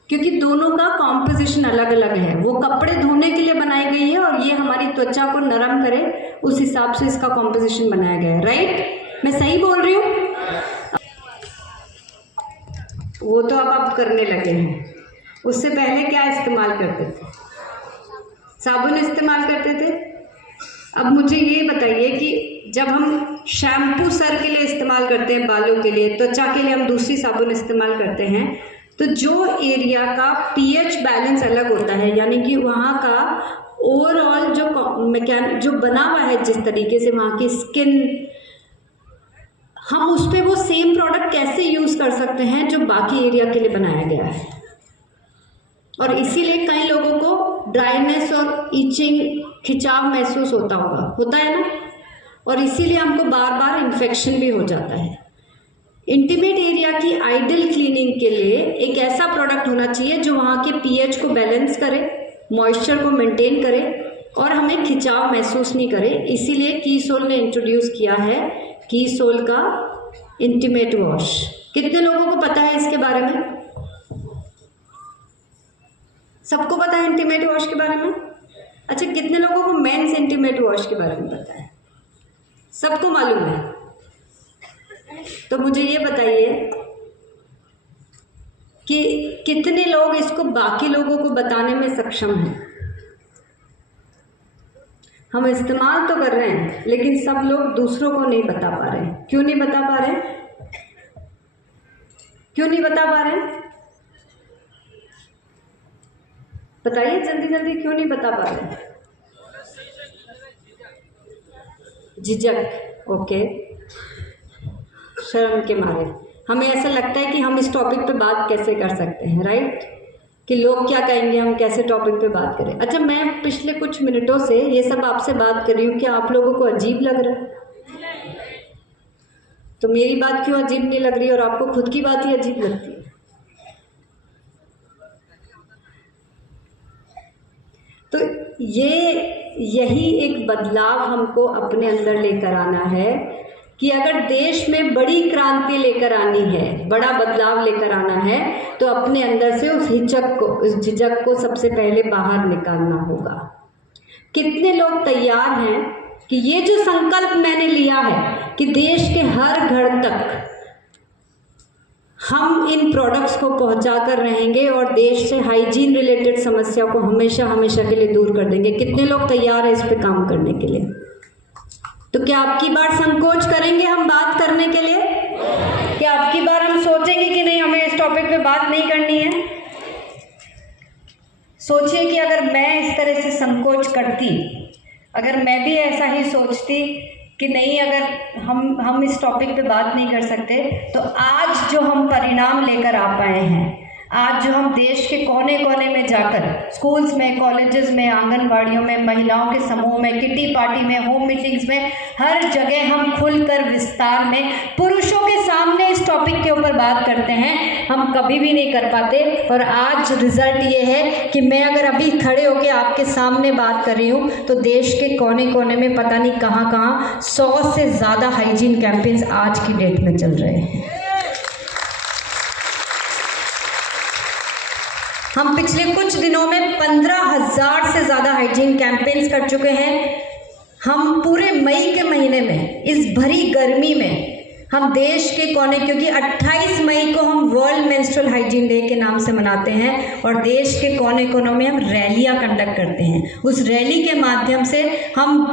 क्योंकि दोनों का कॉम्पोजिशन अलग अलग है। वो कपड़े धोने के लिए बनाई गई है और ये हमारी त्वचा को नरम करे, उस हिसाब से इसका कॉम्पोजिशन बनाया गया है। राइट? मैं सही बोल रही हूँ? वो तो अब आप करने लगे हैं। उससे पहले क्या इस्तेमाल करते थे? साबुन इस्तेमाल करते थे। अब मुझे ये बताइए कि जब हम शैम्पू सर के लिए इस्तेमाल करते हैं, बालों के लिए, त्वचा के लिए हम दूसरी साबुन इस्तेमाल करते हैं, तो जो एरिया का पीएच बैलेंस अलग होता है, यानी कि वहाँ का ओवरऑल जो बना हुआ है, जिस तरीके से वहाँ की स्किन, हम उस पर वो सेम प्रोडक्ट कैसे यूज़ कर सकते हैं जो बाकी एरिया के लिए बनाया गया है। और इसीलिए कई लोगों को ड्राइनेस और ईचिंग, खिंचाव महसूस होता है ना, और इसीलिए हमको बार बार इन्फेक्शन भी हो जाता है। इंटीमेट एरिया की आइडियल क्लीनिंग के लिए एक ऐसा प्रोडक्ट होना चाहिए जो वहाँ के पीएच को बैलेंस करे, मॉइस्चर को मेंटेन करे और हमें खिंचाव महसूस नहीं करे। इसीलिए कीसोल ने इंट्रोड्यूस किया है कीसोल का इंटीमेट वॉश। कितने लोगों को पता है इसके बारे में? सबको पता है इंटीमेट वॉश के बारे में? अच्छा, कितने लोगों को मेंस इंटीमेट वॉश के बारे में पता है? सबको मालूम है? तो मुझे ये बताइए कि कितने लोग इसको बाकी लोगों को बताने में सक्षम हैं? हम इस्तेमाल तो कर रहे हैं, लेकिन सब लोग दूसरों को नहीं बता पा रहे हैं। क्यों नहीं बता पा रहे हैं? क्यों नहीं बता पा रहे हैं? बताइए जल्दी जल्दी, क्यों नहीं बता पा रहे हैं? झिझक, ओके, शर्म के मारे। हमें ऐसा लगता है कि हम इस टॉपिक पे बात कैसे कर सकते हैं, राइट? कि लोग क्या कहेंगे, हम कैसे टॉपिक पे बात करें। अच्छा, मैं पिछले कुछ मिनटों से ये सब आपसे बात कर रही हूँ, क्या आप लोगों को अजीब लग रहा है? तो मेरी बात क्यों अजीब नहीं लग रही और आपको खुद की बात ही अजीब लगती है? तो यही एक बदलाव हमको अपने अंदर लेकर आना है कि अगर देश में बड़ी क्रांति लेकर आनी है, बड़ा बदलाव लेकर आना है, तो अपने अंदर से उस झिझक को सबसे पहले बाहर निकालना होगा। कितने लोग तैयार हैं कि ये जो संकल्प मैंने लिया है कि देश के हर घर तक हम इन प्रोडक्ट्स को पहुंचा कर रहेंगे और देश से हाइजीन रिलेटेड समस्या को हमेशा हमेशा के लिए दूर कर देंगे, कितने लोग तैयार हैं इस पे काम करने के लिए? तो क्या आपकी बार संकोच करेंगे हम बात करने के लिए? क्या आपकी बार हम सोचेंगे कि नहीं, हमें इस टॉपिक पे बात नहीं करनी है? सोचिए कि अगर मैं इस तरह से संकोच करती, अगर मैं भी ऐसा ही सोचती कि नहीं, अगर हम इस टॉपिक पे बात नहीं कर सकते, तो आज जो हम परिणाम लेकर आ पाए हैं, आज जो हम देश के कोने कोने में जाकर स्कूल्स में, कॉलेजेस में, आंगनबाड़ियों में, महिलाओं के समूह में, किटी पार्टी में, होम मीटिंग्स में, हर जगह हम खुलकर विस्तार में पुरुषों के सामने इस टॉपिक के ऊपर बात करते हैं, हम कभी भी नहीं कर पाते। और आज रिजल्ट ये है कि मैं अगर अभी खड़े होकर आपके सामने बात कर रही हूँ, तो देश के कोने कोने में पता नहीं कहाँ कहाँ 100 से ज़्यादा हाइजीन कैंपेन्स आज की डेट में चल रहे हैं। हम पिछले कुछ दिनों में 15,000 से ज़्यादा हाइजीन कैंपेन्स कर चुके हैं। हम पूरे मई के महीने में, इस भरी गर्मी में, हम देश के कोने, क्योंकि 28 मई को हम वर्ल्ड मेंस्ट्रुअल हाइजीन डे के नाम से मनाते हैं, और देश के कोने कोनों में हम रैलियां कंडक्ट करते हैं। उस रैली के माध्यम से हम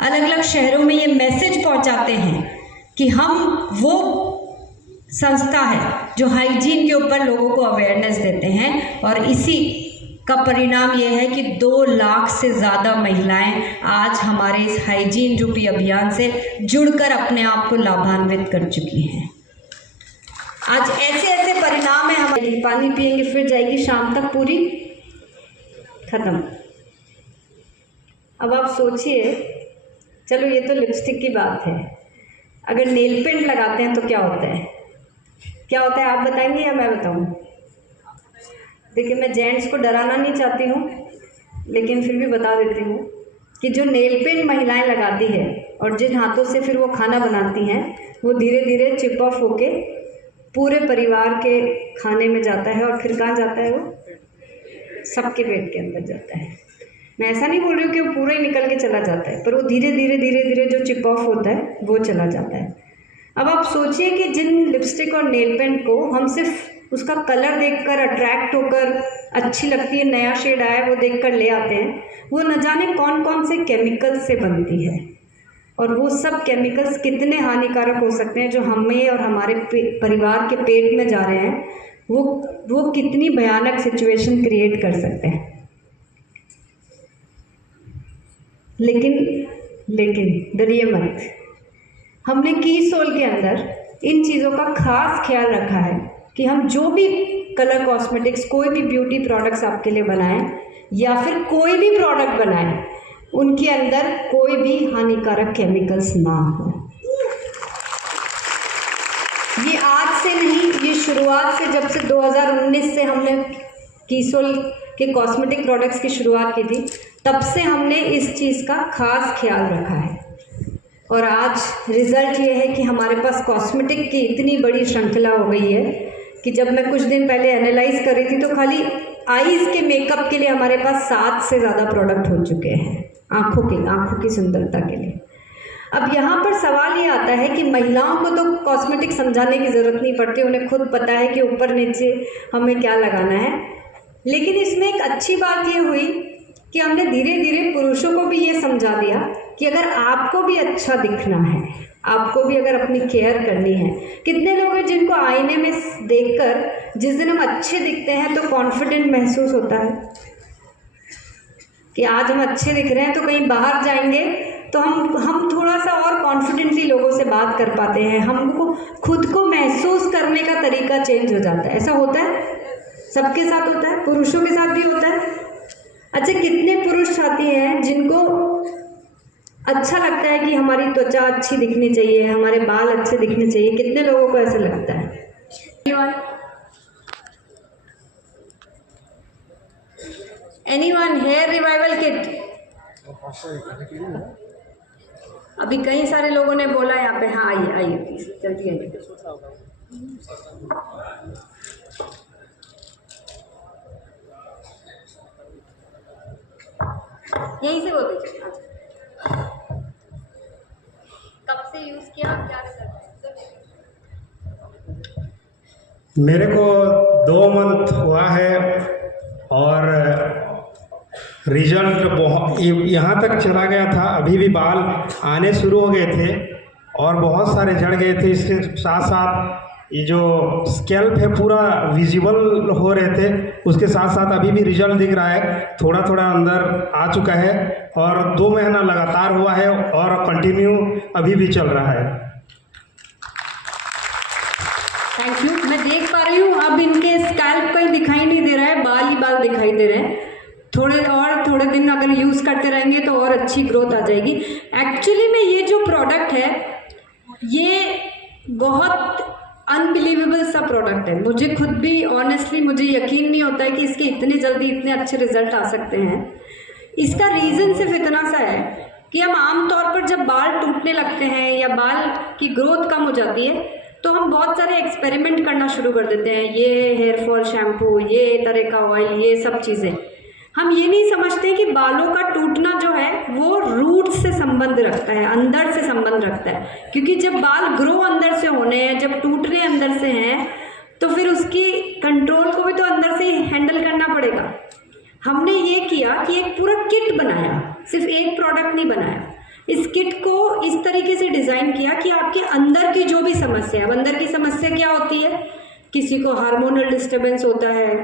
अलग अलग शहरों में ये मैसेज पहुंचाते हैं कि हम वो संस्था है जो हाइजीन के ऊपर लोगों को अवेयरनेस देते हैं। और इसी का परिणाम ये है कि 2 लाख से ज़्यादा महिलाएं आज हमारे इस हाइजीन रूपी अभियान से जुड़कर अपने आप को लाभान्वित कर चुकी हैं। आज ऐसे ऐसे परिणाम है हमारे। पानी पिएंगे फिर जाएगी शाम तक पूरी खत्म। अब आप सोचिए, चलो ये तो लिपस्टिक की बात है, अगर नेल पेंट लगाते हैं तो क्या होता है? क्या होता है आप बताएंगे या मैं बताऊं? देखिए, मैं जेंट्स को डराना नहीं चाहती हूँ, लेकिन फिर भी बता देती हूँ कि जो नेल पेंट महिलाएं लगाती है और जिन हाथों से फिर वो खाना बनाती हैं, वो धीरे धीरे चिप ऑफ होके पूरे परिवार के खाने में जाता है। और फिर कहाँ जाता है? वो सबके पेट के अंदर जाता है। मैं ऐसा नहीं बोल रही हूँ कि वो पूरा ही निकल के चला जाता है, पर वो धीरे धीरे धीरे धीरे जो चिप ऑफ होता है वो चला जाता है। अब आप सोचिए कि जिन लिपस्टिक और नेल पेंट को हम सिर्फ उसका कलर देखकर अट्रैक्ट होकर अच्छी लगती है, नया शेड आया वो देखकर ले आते हैं, वो न जाने कौन कौन से केमिकल से बनती है और वो सब केमिकल्स कितने हानिकारक हो सकते हैं जो हमें और हमारे परिवार के पेट में जा रहे हैं, वो कितनी भयानक सिचुएशन क्रिएट कर सकते हैं। लेकिन डरिए मत, हमने कीसोल के अंदर इन चीज़ों का खास ख्याल रखा है कि हम जो भी कलर कॉस्मेटिक्स, कोई भी ब्यूटी प्रोडक्ट्स आपके लिए बनाएं या फिर कोई भी प्रोडक्ट बनाएं, उनके अंदर कोई भी हानिकारक केमिकल्स ना हो। ये आज से नहीं, ये शुरुआत से, जब से 2019 से हमने कीसोल के कॉस्मेटिक प्रोडक्ट्स की शुरुआत की थी, तब से हमने इस चीज़ का खास ख्याल रखा है। और आज रिज़ल्ट ये है कि हमारे पास कॉस्मेटिक की इतनी बड़ी श्रृंखला हो गई है कि जब मैं कुछ दिन पहले एनालाइज कर रही थी तो खाली आईज़ के मेकअप के लिए हमारे पास 7 से ज़्यादा प्रोडक्ट हो चुके हैं, आँखों की सुंदरता के लिए। अब यहाँ पर सवाल ये आता है कि महिलाओं को तो कॉस्मेटिक समझाने की ज़रूरत नहीं पड़ती, उन्हें खुद पता है कि ऊपर नीचे हमें क्या लगाना है। लेकिन इसमें एक अच्छी बात ये हुई कि हमने धीरे धीरे पुरुषों को भी ये समझा दिया कि अगर आपको भी अच्छा दिखना है, आपको भी अगर अपनी केयर करनी है, कितने लोग हैं जिनको आईने में देखकर जिस दिन हम अच्छे दिखते हैं तो कॉन्फिडेंट महसूस होता है कि आज हम अच्छे दिख रहे हैं तो कहीं बाहर जाएंगे तो हम थोड़ा सा और कॉन्फिडेंटली लोगों से बात कर पाते हैं, हमको खुद को महसूस करने का तरीका चेंज हो जाता है। ऐसा होता है, सबके साथ होता है, पुरुषों के साथ भी होता है। अच्छा, कितने पुरुष साथी हैं जिनको अच्छा लगता है कि हमारी त्वचा अच्छी दिखनी चाहिए, हमारे बाल अच्छे दिखने चाहिए? कितने लोगों को ऐसा लगता है? Anyone hair revival kit? अभी कई सारे लोगों ने बोला यहाँ पे। हाँ आइए प्लीज, जल्दी आइए। यहीं से बोलते चलिए। कब से यूज किया, क्या रिजल्ट? मेरे को 2 मंथ हुआ है और रिजल्ट बहुत यहाँ तक चला गया था। अभी भी बाल आने शुरू हो गए थे और बहुत सारे झड़ गए थे। इसके साथ साथ ये जो स्कैल्प है पूरा विजिबल हो रहे थे। उसके साथ साथ अभी भी रिजल्ट दिख रहा है, थोड़ा थोड़ा अंदर आ चुका है और 2 महीना लगातार हुआ है और कंटिन्यू अभी भी चल रहा है। Thank you. मैं देख पा रही हूँ अब इनके स्कैल्प कहीं दिखाई नहीं दे रहा है, बाल ही बाल दिखाई दे रहे हैं। थोड़े दिन अगर यूज़ करते रहेंगे तो और अच्छी ग्रोथ आ जाएगी। एक्चुअली में ये जो प्रोडक्ट है ये बहुत अनबिलीवेबल सा प्रोडक्ट है। मुझे खुद भी ऑनेस्टली मुझे यकीन नहीं होता है कि इसके इतने जल्दी इतने अच्छे रिजल्ट आ सकते हैं। इसका रीज़न सिर्फ इतना सा है कि हम आमतौर पर जब बाल टूटने लगते हैं या बाल की ग्रोथ कम हो जाती है तो हम बहुत सारे एक्सपेरिमेंट करना शुरू कर देते हैं। ये हेयर फॉल शैम्पू, ये तरह का ऑयल, ये सब चीज़ें। हम ये नहीं समझते कि बालों का टूटना जो है वो रूट से संबंध रखता है, अंदर से संबंध रखता है। क्योंकि जब बाल ग्रो अंदर से होने हैं, जब टूटने अंदर से हैं, तो फिर उसकी कंट्रोल को भी तो अंदर से हैंडल करना पड़ेगा। हमने ये किया कि एक पूरा किट बनाया, सिर्फ एक प्रोडक्ट नहीं बनाया। इस किट को इस तरीके से डिज़ाइन किया कि आपके अंदर की जो भी समस्या है, अंदर की समस्या क्या होती है, किसी को हार्मोनल डिस्टर्बेंस होता है,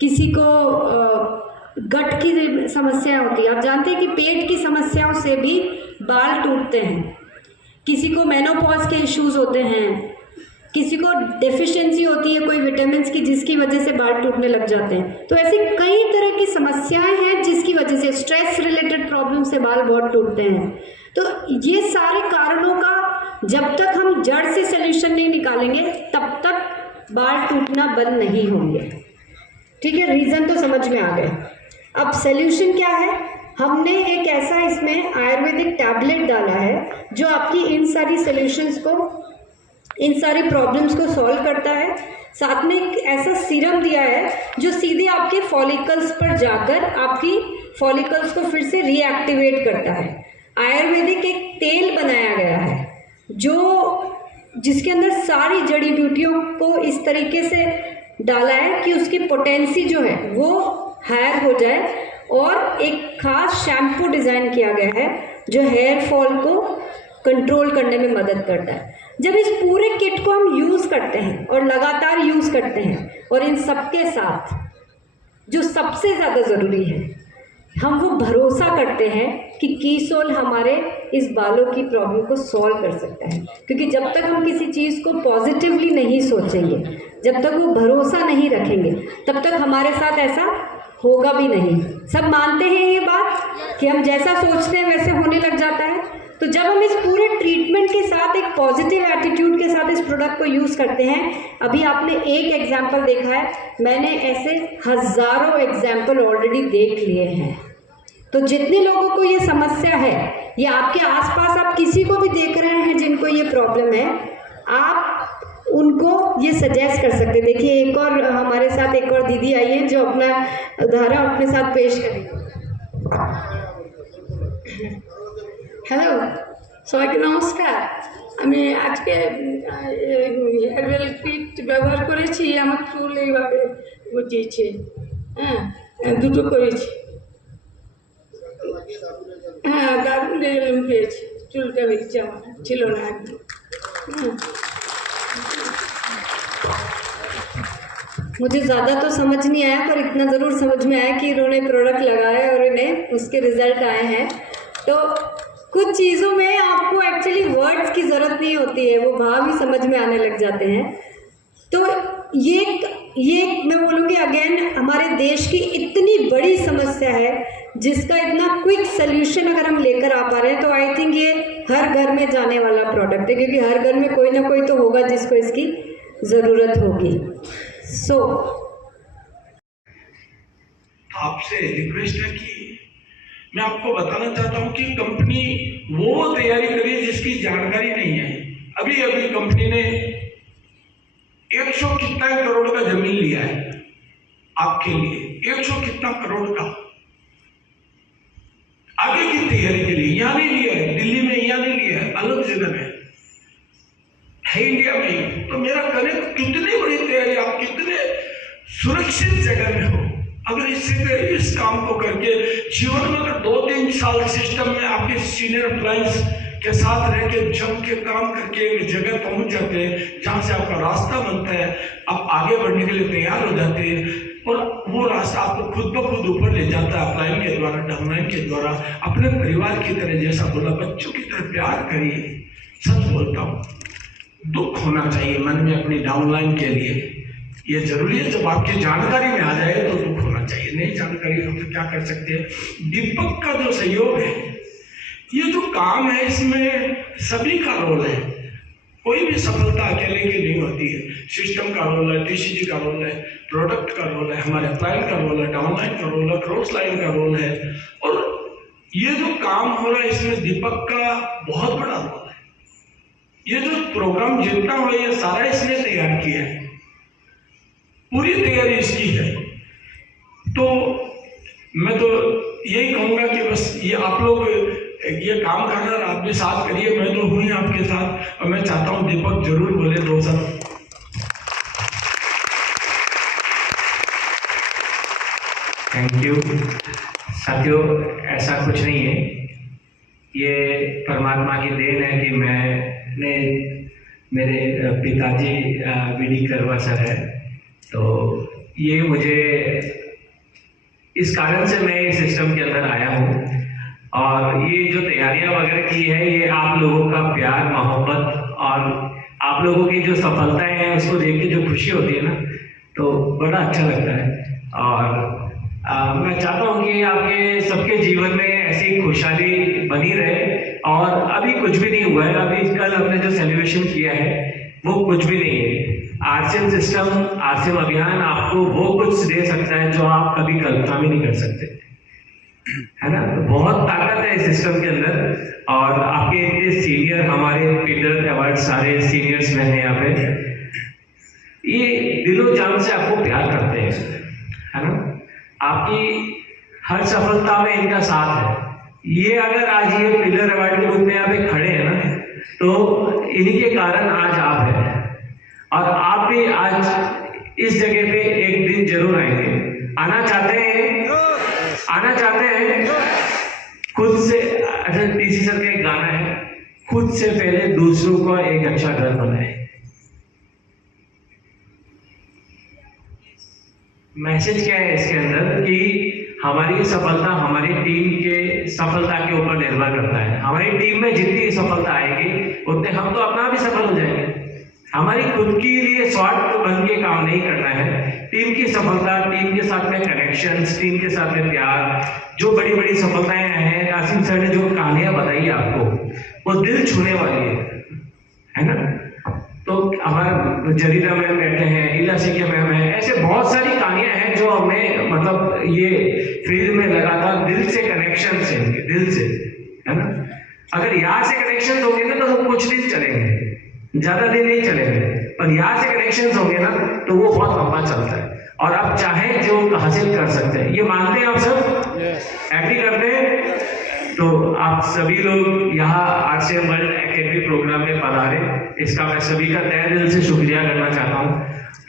किसी को गट की समस्या होती है। आप जानते हैं कि पेट की समस्याओं से भी बाल टूटते हैं। किसी को मेनोपॉज के इश्यूज होते हैं, किसी को डेफिशिएंसी होती है कोई विटामिन्स की जिसकी वजह से बाल टूटने लग जाते हैं। तो ऐसी कई तरह की समस्याएं हैं जिसकी वजह से, स्ट्रेस रिलेटेड प्रॉब्लम से बाल बहुत टूटते हैं। तो ये सारे कारणों का जब तक हम जड़ से सल्यूशन नहीं निकालेंगे तब तक बाल टूटना बंद नहीं होंगे। ठीक है, रीज़न तो समझ में आ गए। अब सल्यूशन क्या है? हमने एक ऐसा इसमें आयुर्वेदिक टैबलेट डाला है जो आपकी इन सारी सॉल्यूशंस को, इन सारी प्रॉब्लम्स को सॉल्व करता है। साथ में एक ऐसा सीरम दिया है जो सीधे आपके फॉलिकल्स पर जाकर आपकी फॉलिकल्स को फिर से रीएक्टिवेट करता है। आयुर्वेदिक एक तेल बनाया गया है जिसके अंदर सारी जड़ी बूटियों को इस तरीके से डाला है कि उसकी पोटेंसी जो है वो हायर हो जाए, और एक खास शैम्पू डिज़ाइन किया गया है जो हेयर फॉल को कंट्रोल करने में मदद करता है। जब इस पूरे किट को हम यूज़ करते हैं और लगातार यूज़ करते हैं, और इन सबके साथ जो सबसे ज़्यादा ज़रूरी है, हम वो भरोसा करते हैं कि कीसोल हमारे इस बालों की प्रॉब्लम को सॉल्व कर सकता है। क्योंकि जब तक हम किसी चीज़ को पॉजिटिवली नहीं सोचेंगे, जब तक वो भरोसा नहीं रखेंगे, तब तक हमारे साथ ऐसा होगा भी नहीं। सब मानते हैं ये बात कि हम जैसा सोचते हैं वैसे होने लग जाता है। तो जब हम इस पूरे ट्रीटमेंट के साथ एक पॉजिटिव एटीट्यूड के साथ इस प्रोडक्ट को यूज़ करते हैं, अभी आपने एक एग्जाम्पल देखा है, मैंने ऐसे हज़ारों एग्जाम्पल ऑलरेडी देख लिए हैं। तो जितने लोगों को ये समस्या है, या आपके आसपास आप किसी को भी देख रहे हैं जिनको ये प्रॉब्लम है, आप उनको ये सजेस्ट कर सकते हैं। देखिए एक और हमारे साथ एक और दीदी आई है जो अपना उदाहरण अपने साथ पेश करेगी। হ্যালো, সবাইকে নমস্কার। আমি আজকে হেয়ারওয়েল কিট ব্যবহার করেছি, আমার চুল এইভাবে গজিয়েছে, হ্যাঁ দুটো করেছি, হ্যাঁ দারুণ রেজাল্ট পেয়েছি, চুলটা হয়েছে আমার, ছিল না একদম। मुझे ज़्यादा तो समझ नहीं आया, पर इतना ज़रूर समझ में आया कि इन्होंने प्रोडक्ट लगाया और इन्हें उसके रिज़ल्ट आए हैं। तो कुछ चीज़ों में आपको एक्चुअली वर्ड्स की ज़रूरत नहीं होती है, वो भाव ही समझ में आने लग जाते हैं। तो ये मैं बोलूँगी अगेन, हमारे देश की इतनी बड़ी समस्या है जिसका इतना क्विक सल्यूशन अगर हम लेकर आ पा रहे हैं, तो आई थिंक ये हर घर में जाने वाला प्रोडक्ट है, क्योंकि हर घर में कोई ना कोई तो होगा जिसको इसकी ज़रूरत होगी। सो आपसे रिक्वेस्ट है कि मैं आपको बताना चाहता हूं कि कंपनी वो तैयारी करी जिसकी जानकारी नहीं है। अभी अभी कंपनी ने 100 कितना करोड़ का जमीन लिया है आपके लिए, 100 कितना करोड़ का, आगे की तैयारी के लिए। यहां नहीं लिया है दिल्ली में, यहां नहीं लिया है, अलग जगह में है, इंडिया में ही। तो मेरा कहने कितनी बड़ी तैयारी, आप कितने सुरक्षित जगह में हो। अगर इस काम को करके जीवन में अगर 2-3 साल सिस्टम में आपके सीनियर अप्लायंस के साथ रह के जम के काम करके एक जगह पहुंच जाते हैं जहां से आपका रास्ता बनता है, आप आगे बढ़ने के लिए तैयार हो जाते हैं, और वो रास्ता आपको खुद ब खुद ऊपर ले जाता है अपलाइन के द्वारा, डाउनलाइन के द्वारा। अपने परिवार की तरह, जैसा बोला, बच्चों की तरह प्यार करिए। सच बोलता हूँ, दुख होना चाहिए मन में अपनी डाउनलाइन के लिए, ये जरूरी है। जब आपकी जानकारी में आ जाए तो दुख होना चाहिए, नहीं जानकारी हम तो क्या कर सकते हैं। दीपक का जो सहयोग है, ये जो काम है, इसमें सभी का रोल है। कोई भी सफलता अकेले की नहीं होती है। सिस्टम का रोल है, टीसीजी का रोल है, प्रोडक्ट का रोल है, हमारे क्लाइंट का रोल है, डाउनलाइन का रोल है, क्रॉस लाइन का रोल है, और ये जो काम हो रहा है इसमें दीपक का बहुत बड़ा रोल है। ये जो प्रोग्राम जितना हो, ये सारा इसने तैयार किया है, पूरी तैयारी इसकी है। तो मैं तो यही कहूंगा कि बस ये आप लोग ये काम करना, आप भी साथ करिए। मैं तो हूँ ही आपके साथ, और मैं चाहता हूँ दीपक जरूर बोले 2 शब्द। थैंक यू साथियों, ऐसा कुछ नहीं है, ये परमात्मा की देन है कि मैंने, मेरे पिताजी बीडी करवा सर है, तो ये मुझे इस कारण से मैं इस सिस्टम के अंदर आया हूँ। और ये जो तैयारियां वगैरह की है, ये आप लोगों का प्यार, मोहब्बत और आप लोगों की जो सफलताएं हैं उसको देख के जो खुशी होती है ना, तो बड़ा अच्छा लगता है। और मैं चाहता हूँ कि आपके सबके जीवन में ऐसी खुशहाली बनी रहे। और अभी कुछ भी नहीं हुआ है, अभी कल हमने जो सेलिब्रेशन किया है वो कुछ भी नहीं है। आरसीएम सिस्टम, आरसीएम अभियान आपको वो कुछ दे सकता है जो आप कभी कल्पना भी नहीं कर सकते, है ना। तो बहुत ताकत है इस सिस्टम के अंदर। और आपके इतने सीनियर, हमारे पीटर अवार्ड सारे सीनियर्स में हैं यहाँ पे, ये दिलो जान से आपको प्यार करते हैं, है ना। आपकी हर सफलता में इनका साथ है। ये अगर आज ये पीटर अवार्ड के रूप में यहाँ पे खड़े हैं ना, तो इन्हीं के कारण आज आप हैं। और आप भी आज इस जगह पे एक दिन जरूर आएंगे। आना चाहते हैं? आना चाहते हैं? खुद से, अच्छा टीसी सर का एक गाना है, खुद से पहले दूसरों को एक अच्छा घर बनाए। मैसेज क्या है इसके अंदर कि हमारी सफलता हमारी टीम के सफलता के ऊपर निर्भर करता है। हमारी टीम में जितनी सफलता आएगी उतने हम तो अपना भी सफल हो जाएंगे। हमारी खुद के लिए स्वार्थ बन के काम नहीं करना है। टीम की सफलता, टीम के साथ में कनेक्शंस, टीम के साथ में प्यार, जो बड़ी बड़ी सफलताएं हैं, कासिम सर ने जो कहानियां बताई आपको, वो दिल छूने वाली है ना। तो हमारे जरीदा मैम बैठे हैं, इलासी के मैम है, ऐसे बहुत सारी कहानियां हैं जो हमें मतलब ये फील्ड में लगातार दिल से कनेक्शन से, दिल से, है ना। अगर यहाँ से कनेक्शन होंगे ना तो कुछ दिन चलेंगे, ज्यादा दिन नहीं चलेंगे, और यहाँ से कनेक्शन होंगे ना तो वो बहुत लंबा चलता है और आप चाहें जो हासिल कर सकते हैं। ये मानते हैं आप सब? एग्री करते हैं? तो आप सभी लोग यहाँ RCM वर्ल्ड एकेडमी प्रोग्राम में पधारे, इसका मैं सभी का तहे दिल से शुक्रिया करना चाहता हूँ।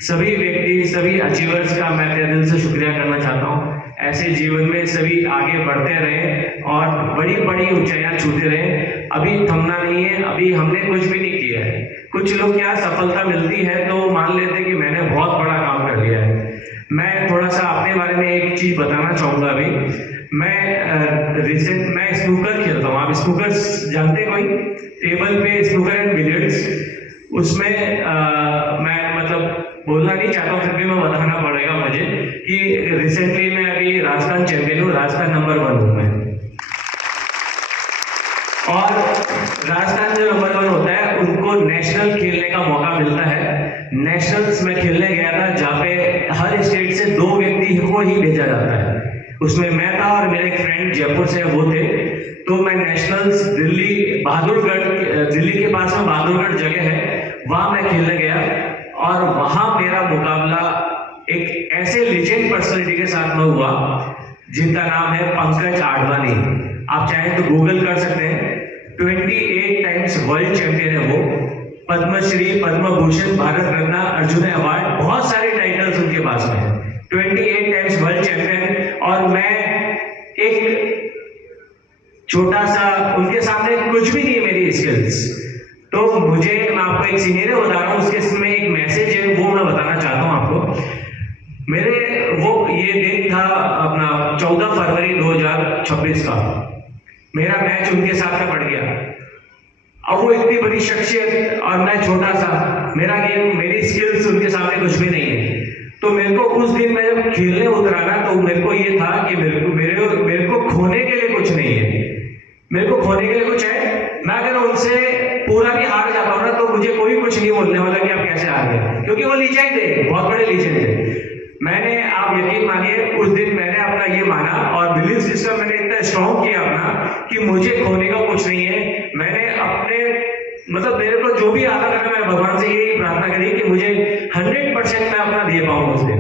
सभी व्यक्ति, सभी अचीवर्स का मैं तहे दिल से शुक्रिया करना चाहता हूँ। ऐसे जीवन में सभी आगे बढ़ते रहें और बड़ी बड़ी ऊंचाइयां छूते रहें। अभी थमना नहीं है, अभी हमने कुछ भी नहीं किया है। कुछ लोग क्या सफलता मिलती है तो मान लेते हैं कि मैंने बहुत बड़ा काम कर लिया है। मैं थोड़ा सा अपने बारे में एक चीज बताना चाहूंगा। अभी मैं स्नूकर खेलता हूँ। आप स्नूकर जानते कोई? टेबल पे स्नूकर एंड बिलियर्ड्स, उसमें मैं मतलब बोलना नहीं चाहता हूँ, फिर भी मैं बताना पड़ेगा मुझे कि रिसेंटली मैं अभी राजस्थान चैंपियन हूँ, राजस्थान नंबर 1 हूँ मैं। और राजस्थान जो नंबर 1 होता है उनको नेशनल खेलने का मौका मिलता है। नेशनल्स में खेलने गया था जहाँ पे हर स्टेट से 2 व्यक्ति को ही भेजा जाता है। उसमें मैं था और मेरे एक फ्रेंड जयपुर से वो थे। तो मैं नेशनल्स दिल्ली बहादुरगढ़, दिल्ली के पास में बहादुरगढ़ जगह है, वहां मैं खेलने गया और वहां मेरा मुकाबला एक ऐसे लेजेंड पर्सनालिटी के साथ में हुआ जिनका नाम है पंकज आडवाणी। आप चाहें तो गूगल कर सकते हैं। 28 टाइम्स वर्ल्ड चैंपियन है वो। पद्मश्री, पद्म भूषण, भारत रत्न, अर्जुन अवार्ड, बहुत सारे टाइटल्स उनके पास में है। 28 टाइम्स वर्ल्ड चैंपियन। और मैं एक छोटा सा, उनके सामने कुछ भी नहीं है मेरी स्किल्स। तो मुझे, मैं आपको एक सीनियर बता रहा हूँ, उसके में एक मैसेज है वो मैं बताना चाहता हूँ आपको। मेरे वो ये दिन था अपना 14 फरवरी 2026 का। मेरा मैच उनके साथ में पड़ गया। अब वो इतनी बड़ी शख्सियत और मैं छोटा सा, मेरा गेम, मेरी स्किल्स उनके सामने कुछ भी नहीं है। तो मेरे को उस दिन मैं जब खेलने उतरा ना तो मेरे को ये था कि मेरे को खोने के लिए कुछ नहीं है। मेरे को खोने के लिए कुछ है। मैं अगर उनसे पूरा भी हार जाता हूँ ना तो मुझे कोई कुछ नहीं बोलने वाला कि आप कैसे हार गए, क्योंकि वो लीजेंड थे, बहुत बड़े लीजेंड थे। मैंने, आप यकीन मानिए, उस दिन मैंने अपना ये माना और बिलीफ सिस्टम मैंने इतना स्ट्रॉन्ग किया अपना कि मुझे खोने का कुछ नहीं है। मैंने अपने मतलब मेरे को जो भी आता था मैं भगवान से यही प्रार्थना करी कि मुझे 100% मैं अपना दे पाऊँ उस दिन।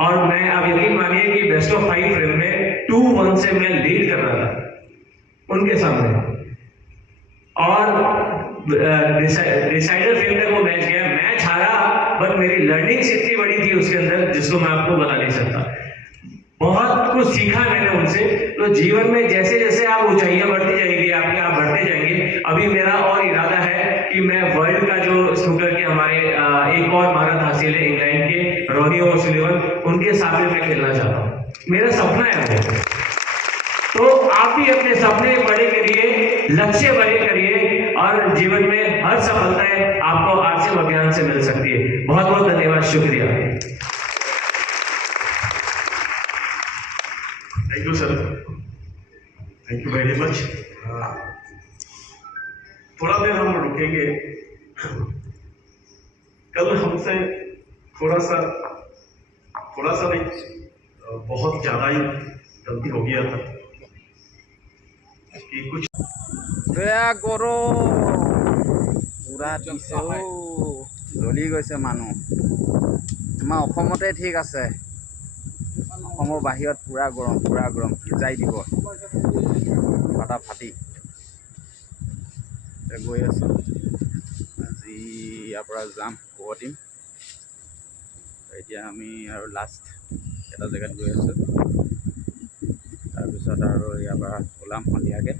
और मैं, आप यकीन मानिए कि बेस्ट ऑफ 5 फ्रेम में 2-1 से मैं लीड कर रहा था उनके सामने। और डिसाइडर फ्रेम तक वो मैच गया, मैच हारा, बट मेरी लर्निंग्स इतनी बड़ी थी उसके अंदर जिसको मैं आपको बता नहीं सकता। बहुत कुछ सीखा मैंने उनसे। तो जीवन में जैसे जैसे आप ऊंचाइयां बढ़ती जाएगी, आपके आप बढ़ते जाएंगे। अभी मेरा और इरादा है कि मैं वर्ल्ड का जो स्नूकर के हमारे एक और महारत हासिल है इंग्लैंड के रोनी ओसुलिवन, उनके साथ में मैं खेलना चाहता हूँ। मेरा सपना है वो। तो आप भी अपने सपने बड़े करिए, लक्ष्य बड़े करिए और जीवन में हर सफलताएं आपको RCM अभियान से मिल सकती है। बहुत बहुत धन्यवाद, शुक्रिया। Thank you sir, thank you very much. थोड़ा देर हम रुकेंगे। कल हमसे थोड़ा सा नहीं, बहुत ज्यादा ही गलती हो गया था कि कुछ বেয়া গৰম পুৰা দিছে অ', জ্বলি গৈছে মানুহ। আমাৰ অসমতে ঠিক আছে, অসমৰ বাহিৰত পুৰা গৰম সিজাই দিব ফাটা ফাটি। গৈ আছোঁ, আজি ইয়াৰ পৰা যাম গুৱাহাটী। এতিয়া আমি আৰু লাষ্ট এটা জেগাত গৈ আছোঁ। তাৰপিছত আৰু ইয়াৰ পৰা ওলাম সন্ধিয়াকৈ।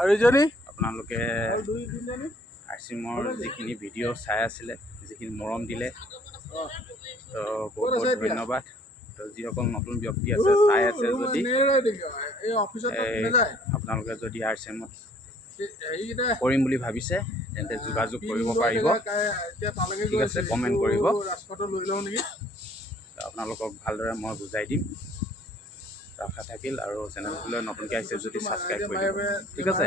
আৰু ইজনী আপোনালোকে আৰচিমৰ যিখিনি ভিডিঅ' চাই আছিলে, যিখিনি মৰম দিলে, তো বহুত বহুত ধন্যবাদ। তো যিসকল নতুন ব্যক্তি আছে চাই আছে যদি আপোনালোকে যদি আৰচিমত কৰিম বুলি ভাবিছে তেন্তে যোগাযোগ কৰিব পাৰিব। ঠিক আছে, কমেণ্ট কৰিব, আপোনালোকক ভালদৰে মই বুজাই দিম। আশা থাকিল আৰু চেনেলটোলৈ নতুনকৈ আহিছে যদি ছাবস্ক্ৰাইব কৰি দিব। ঠিক আছে,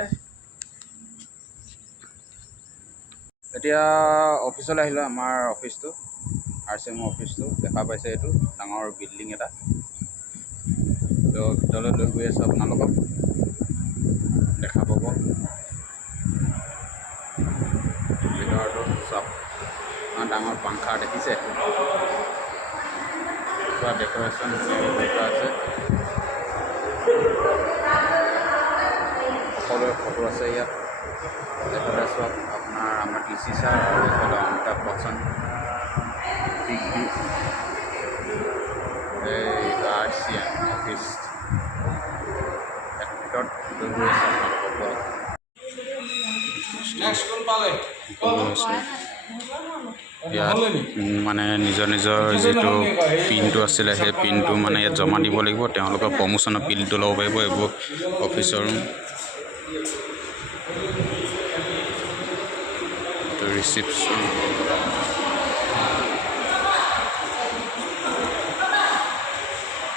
এতিয়া অফিচলৈ আহিলোঁ। আমাৰ অফিচটো আৰচিমৰ অফিচটো দেখা পাইছে, এইটো ডাঙৰ বিল্ডিং এটা। তো ভিতৰলৈ লৈ গৈ আছোঁ, আপোনালোকক দেখা পাব। ভিতৰটো চব ডাঙৰ পাংখা দেখিছে, পুৰা ডেক'ৰেশ্যন হৈ থোৱা আছে। সকলোৰে ফটো আছে ইয়াত। এইফালে চব আপোনাৰ আমাৰ DC ছাৰ আৰু এইফালে অমিতাভ বচ্চন, বিগ বি। এই RCM অফিচ ভিতৰত লৈ গৈ আছে আপোনালোকৰ। ইয়াত মানে নিজৰ নিজৰ যিটো পিনটো আছিলে সেই পিনটো মানে ইয়াত জমা দিব লাগিব। তেওঁলোকৰ প্ৰমোচনৰ পিনটো ল'ব পাৰিব। এইবোৰ অফিচৰ ৰিচিপশ্যন।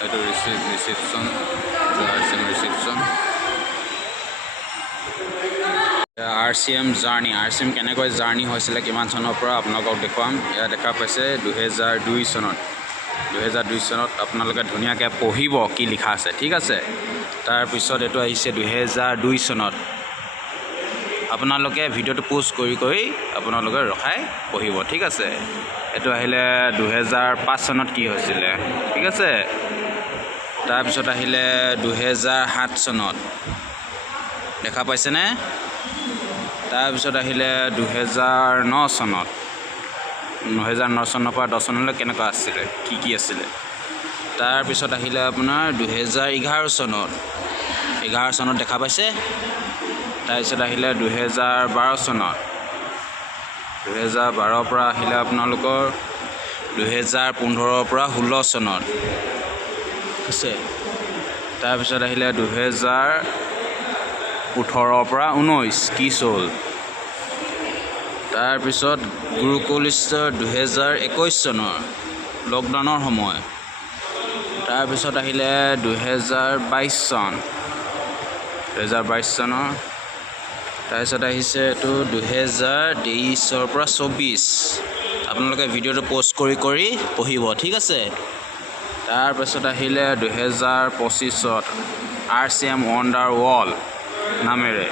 এইটো reception, reception. RCM journey, RCM কেনেকৈ জাৰ্ণি হৈছিলে, কিমান চনৰ পৰা আপোনালোকক দেখুৱাম। এয়া দেখা পাইছে 2002 চনত। 2002 চনত আপোনালোকে ধুনীয়াকৈ পঢ়িব কি লিখা আছে। ঠিক আছে, তাৰপিছত এইটো আহিছে 2002 চনত। আপোনালোকে ভিডিঅ'টো পোষ্ট কৰি কৰি আপোনালোকে ৰখাই পঢ়িব। ঠিক আছে, এইটো আহিলে 2005 চনত কি হৈছিলে। ঠিক আছে, তাৰপিছত আহিলে 2007 চনত, দেখা পাইছেনে? তাৰপিছত আহিলে 2009 চনত। 2009 চনৰ পৰা 10 চনলৈ কেনেকুৱা আছিলে, কি কি আছিলে। তাৰপিছত আহিলে আপোনাৰ 2011 চনত। 11 চনত দেখা পাইছে। তাৰপিছত আহিলে 2012 চনত। 2012 পৰা আহিলে আপোনালোকৰ 2015 পৰা 16 চনত। আছে, তাৰপিছত আহিলে 2018 পৰা 19 কি চল। তাৰপিছত গুৰুকুলিষ্টৰ 2021 চনৰ লকডাউনৰ সময়। তাৰপিছত আহিলে 2022 চন, 2022 চনৰ। তাৰপিছত আহিছে এইটো 2023 পৰা 24। আপোনালোকে ভিডিঅ'টো পোষ্ট কৰি কৰি পঢ়িব। ঠিক আছে, তাৰপিছত আহিলে 2025ত RCM ৱণ্ডাৰ ৱল নামেৰে।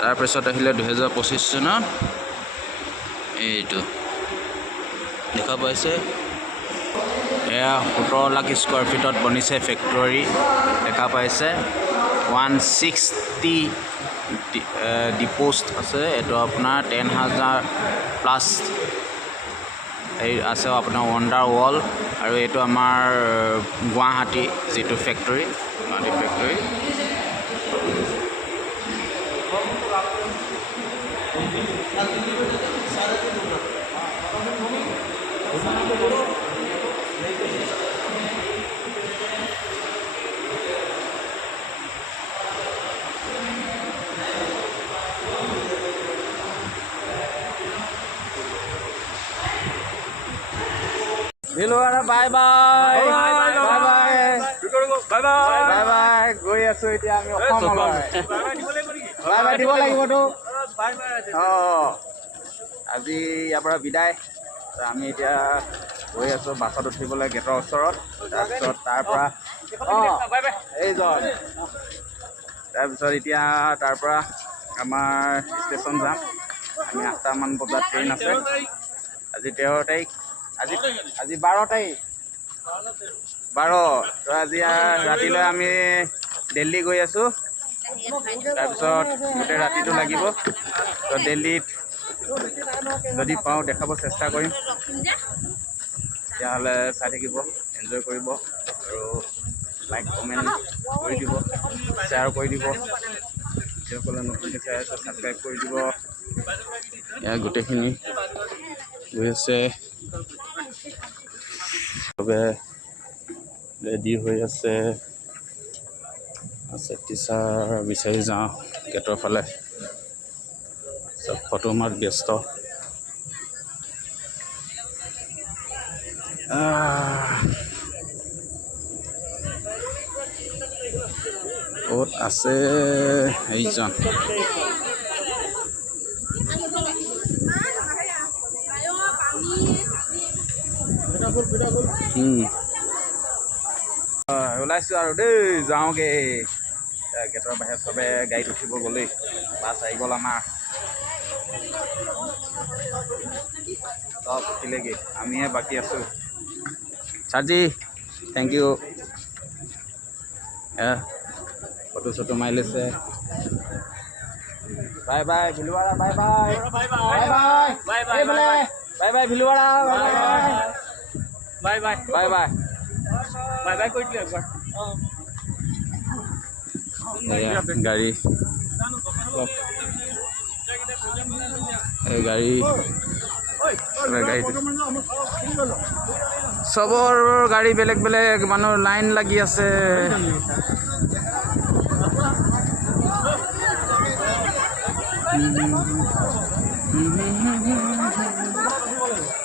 তাৰপিছত আহিলে 2025 চনত এইটো দেখা পাইছে। এয়া 17 লাখ স্কোৱাৰ ফিটত বনিছে ফেক্টৰী, দেখা পাইছে। 160 ডিপোষ্ট আছে। এইটো আপোনাৰ 10,000 প্লাছ এই আছে আপোনাৰ ৱণ্ডাৰ ৱল। আৰু এইটো আমাৰ গুৱাহাটী যিটো factory, Guwahati factory. By bye bye bye bye by গৈ আছো এতিয়া আমি অসমলৈ। বাই বাই দিব লাগিবতো। আজি ইয়াৰ পৰা বিদায়। আমি এতিয়া গৈ আছো বাছত উঠিবলৈ গেটৰ ওচৰত। তাৰপিছত তাৰ পৰা এইজন, তাৰপিছত এতিয়া তাৰ পৰা আমাৰ ষ্টেচন যাম। আমি 8টামান বজাত ট্ৰেইন আছে। আজি 13 তাৰিখ, আজি 12 তাৰিখ, 12। তো আজি ৰাতিলৈ আমি দিল্লী গৈ আছোঁ। তাৰপিছত গোটেই ৰাতিটো লাগিব। তো দিল্লীত যদি পাওঁ দেখাব চেষ্টা কৰিম। তেতিয়াহ'লে চাই থাকিব, এনজয় কৰিব আৰু লাইক কমেণ্ট কৰি দিব, শ্বেয়াৰ কৰি দিব। যিসকলে নতুনকৈ চাই আছে ছাবস্ক্ৰাইব কৰি দিব। ইয়াৰ গোটেইখিনি গৈ আছে, চবে ৰেডি হৈ আছে। টিচাৰ বিচাৰি যাওঁ গেটৰ ফালে, চব ফটো মাৰত ব্যস্ত। ক'ত আছে এইজন? ওলাইছোঁ আৰু দেই, যাওঁগৈ। গেটৰ বাহিৰত চবে গাড়ীত উঠিব গ'লেই, বাছ আহি গ'ল আমাৰ। চব উঠিলেগৈ, আমিহে বাকী আছোঁ। চাৰ্জি থেংক ইউ। ফটো চটো মাৰি লৈছে। বাই বাই ভিলুৱাৰা, bye bye bye bye bye bye bye bye ভিলুৱাৰা, bye bye bye bye bye bye কৈ দিলে একবাৰ। গাড়ী গাড়ী চবৰ গাড়ী বেলেগ বেলেগ, মানুহ লাইন লাগি আছে।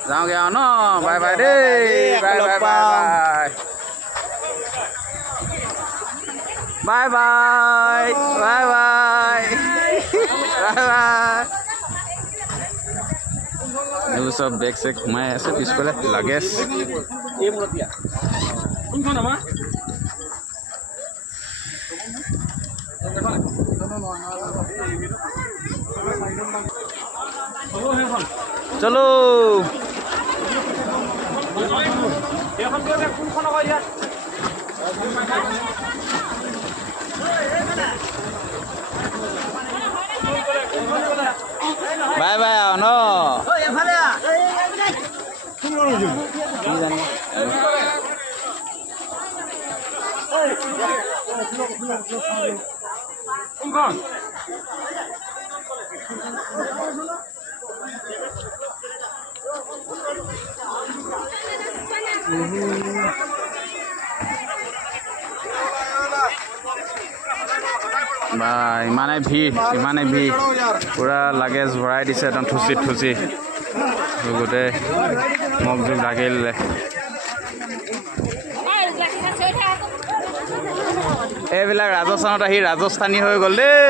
যাওঁগে আৰু ন, বাই বাই দেই, by bye bye bye bye bye bye bye by. এইবোৰ চব বেগ চেগ সোমাই আছে পিছফালে, লাগেজ। চলো বাই বাই আৰু ন। বা ইমানে ভিৰ, পুৰা লাগেজ ভৰাই দিছে একদম থুচি থুচি, গোটেই মোক জোক ঢাকি দিলে। এইবিলাক ৰাজস্থানত আহি ৰাজস্থানী হৈ গ'ল দেই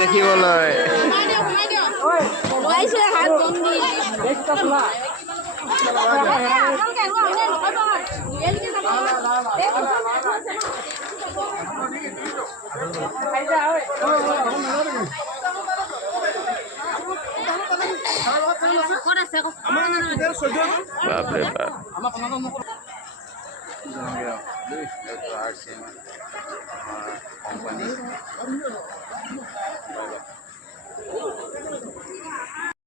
দেখিবলৈ। বাপৰে বাপ। কোম্পানী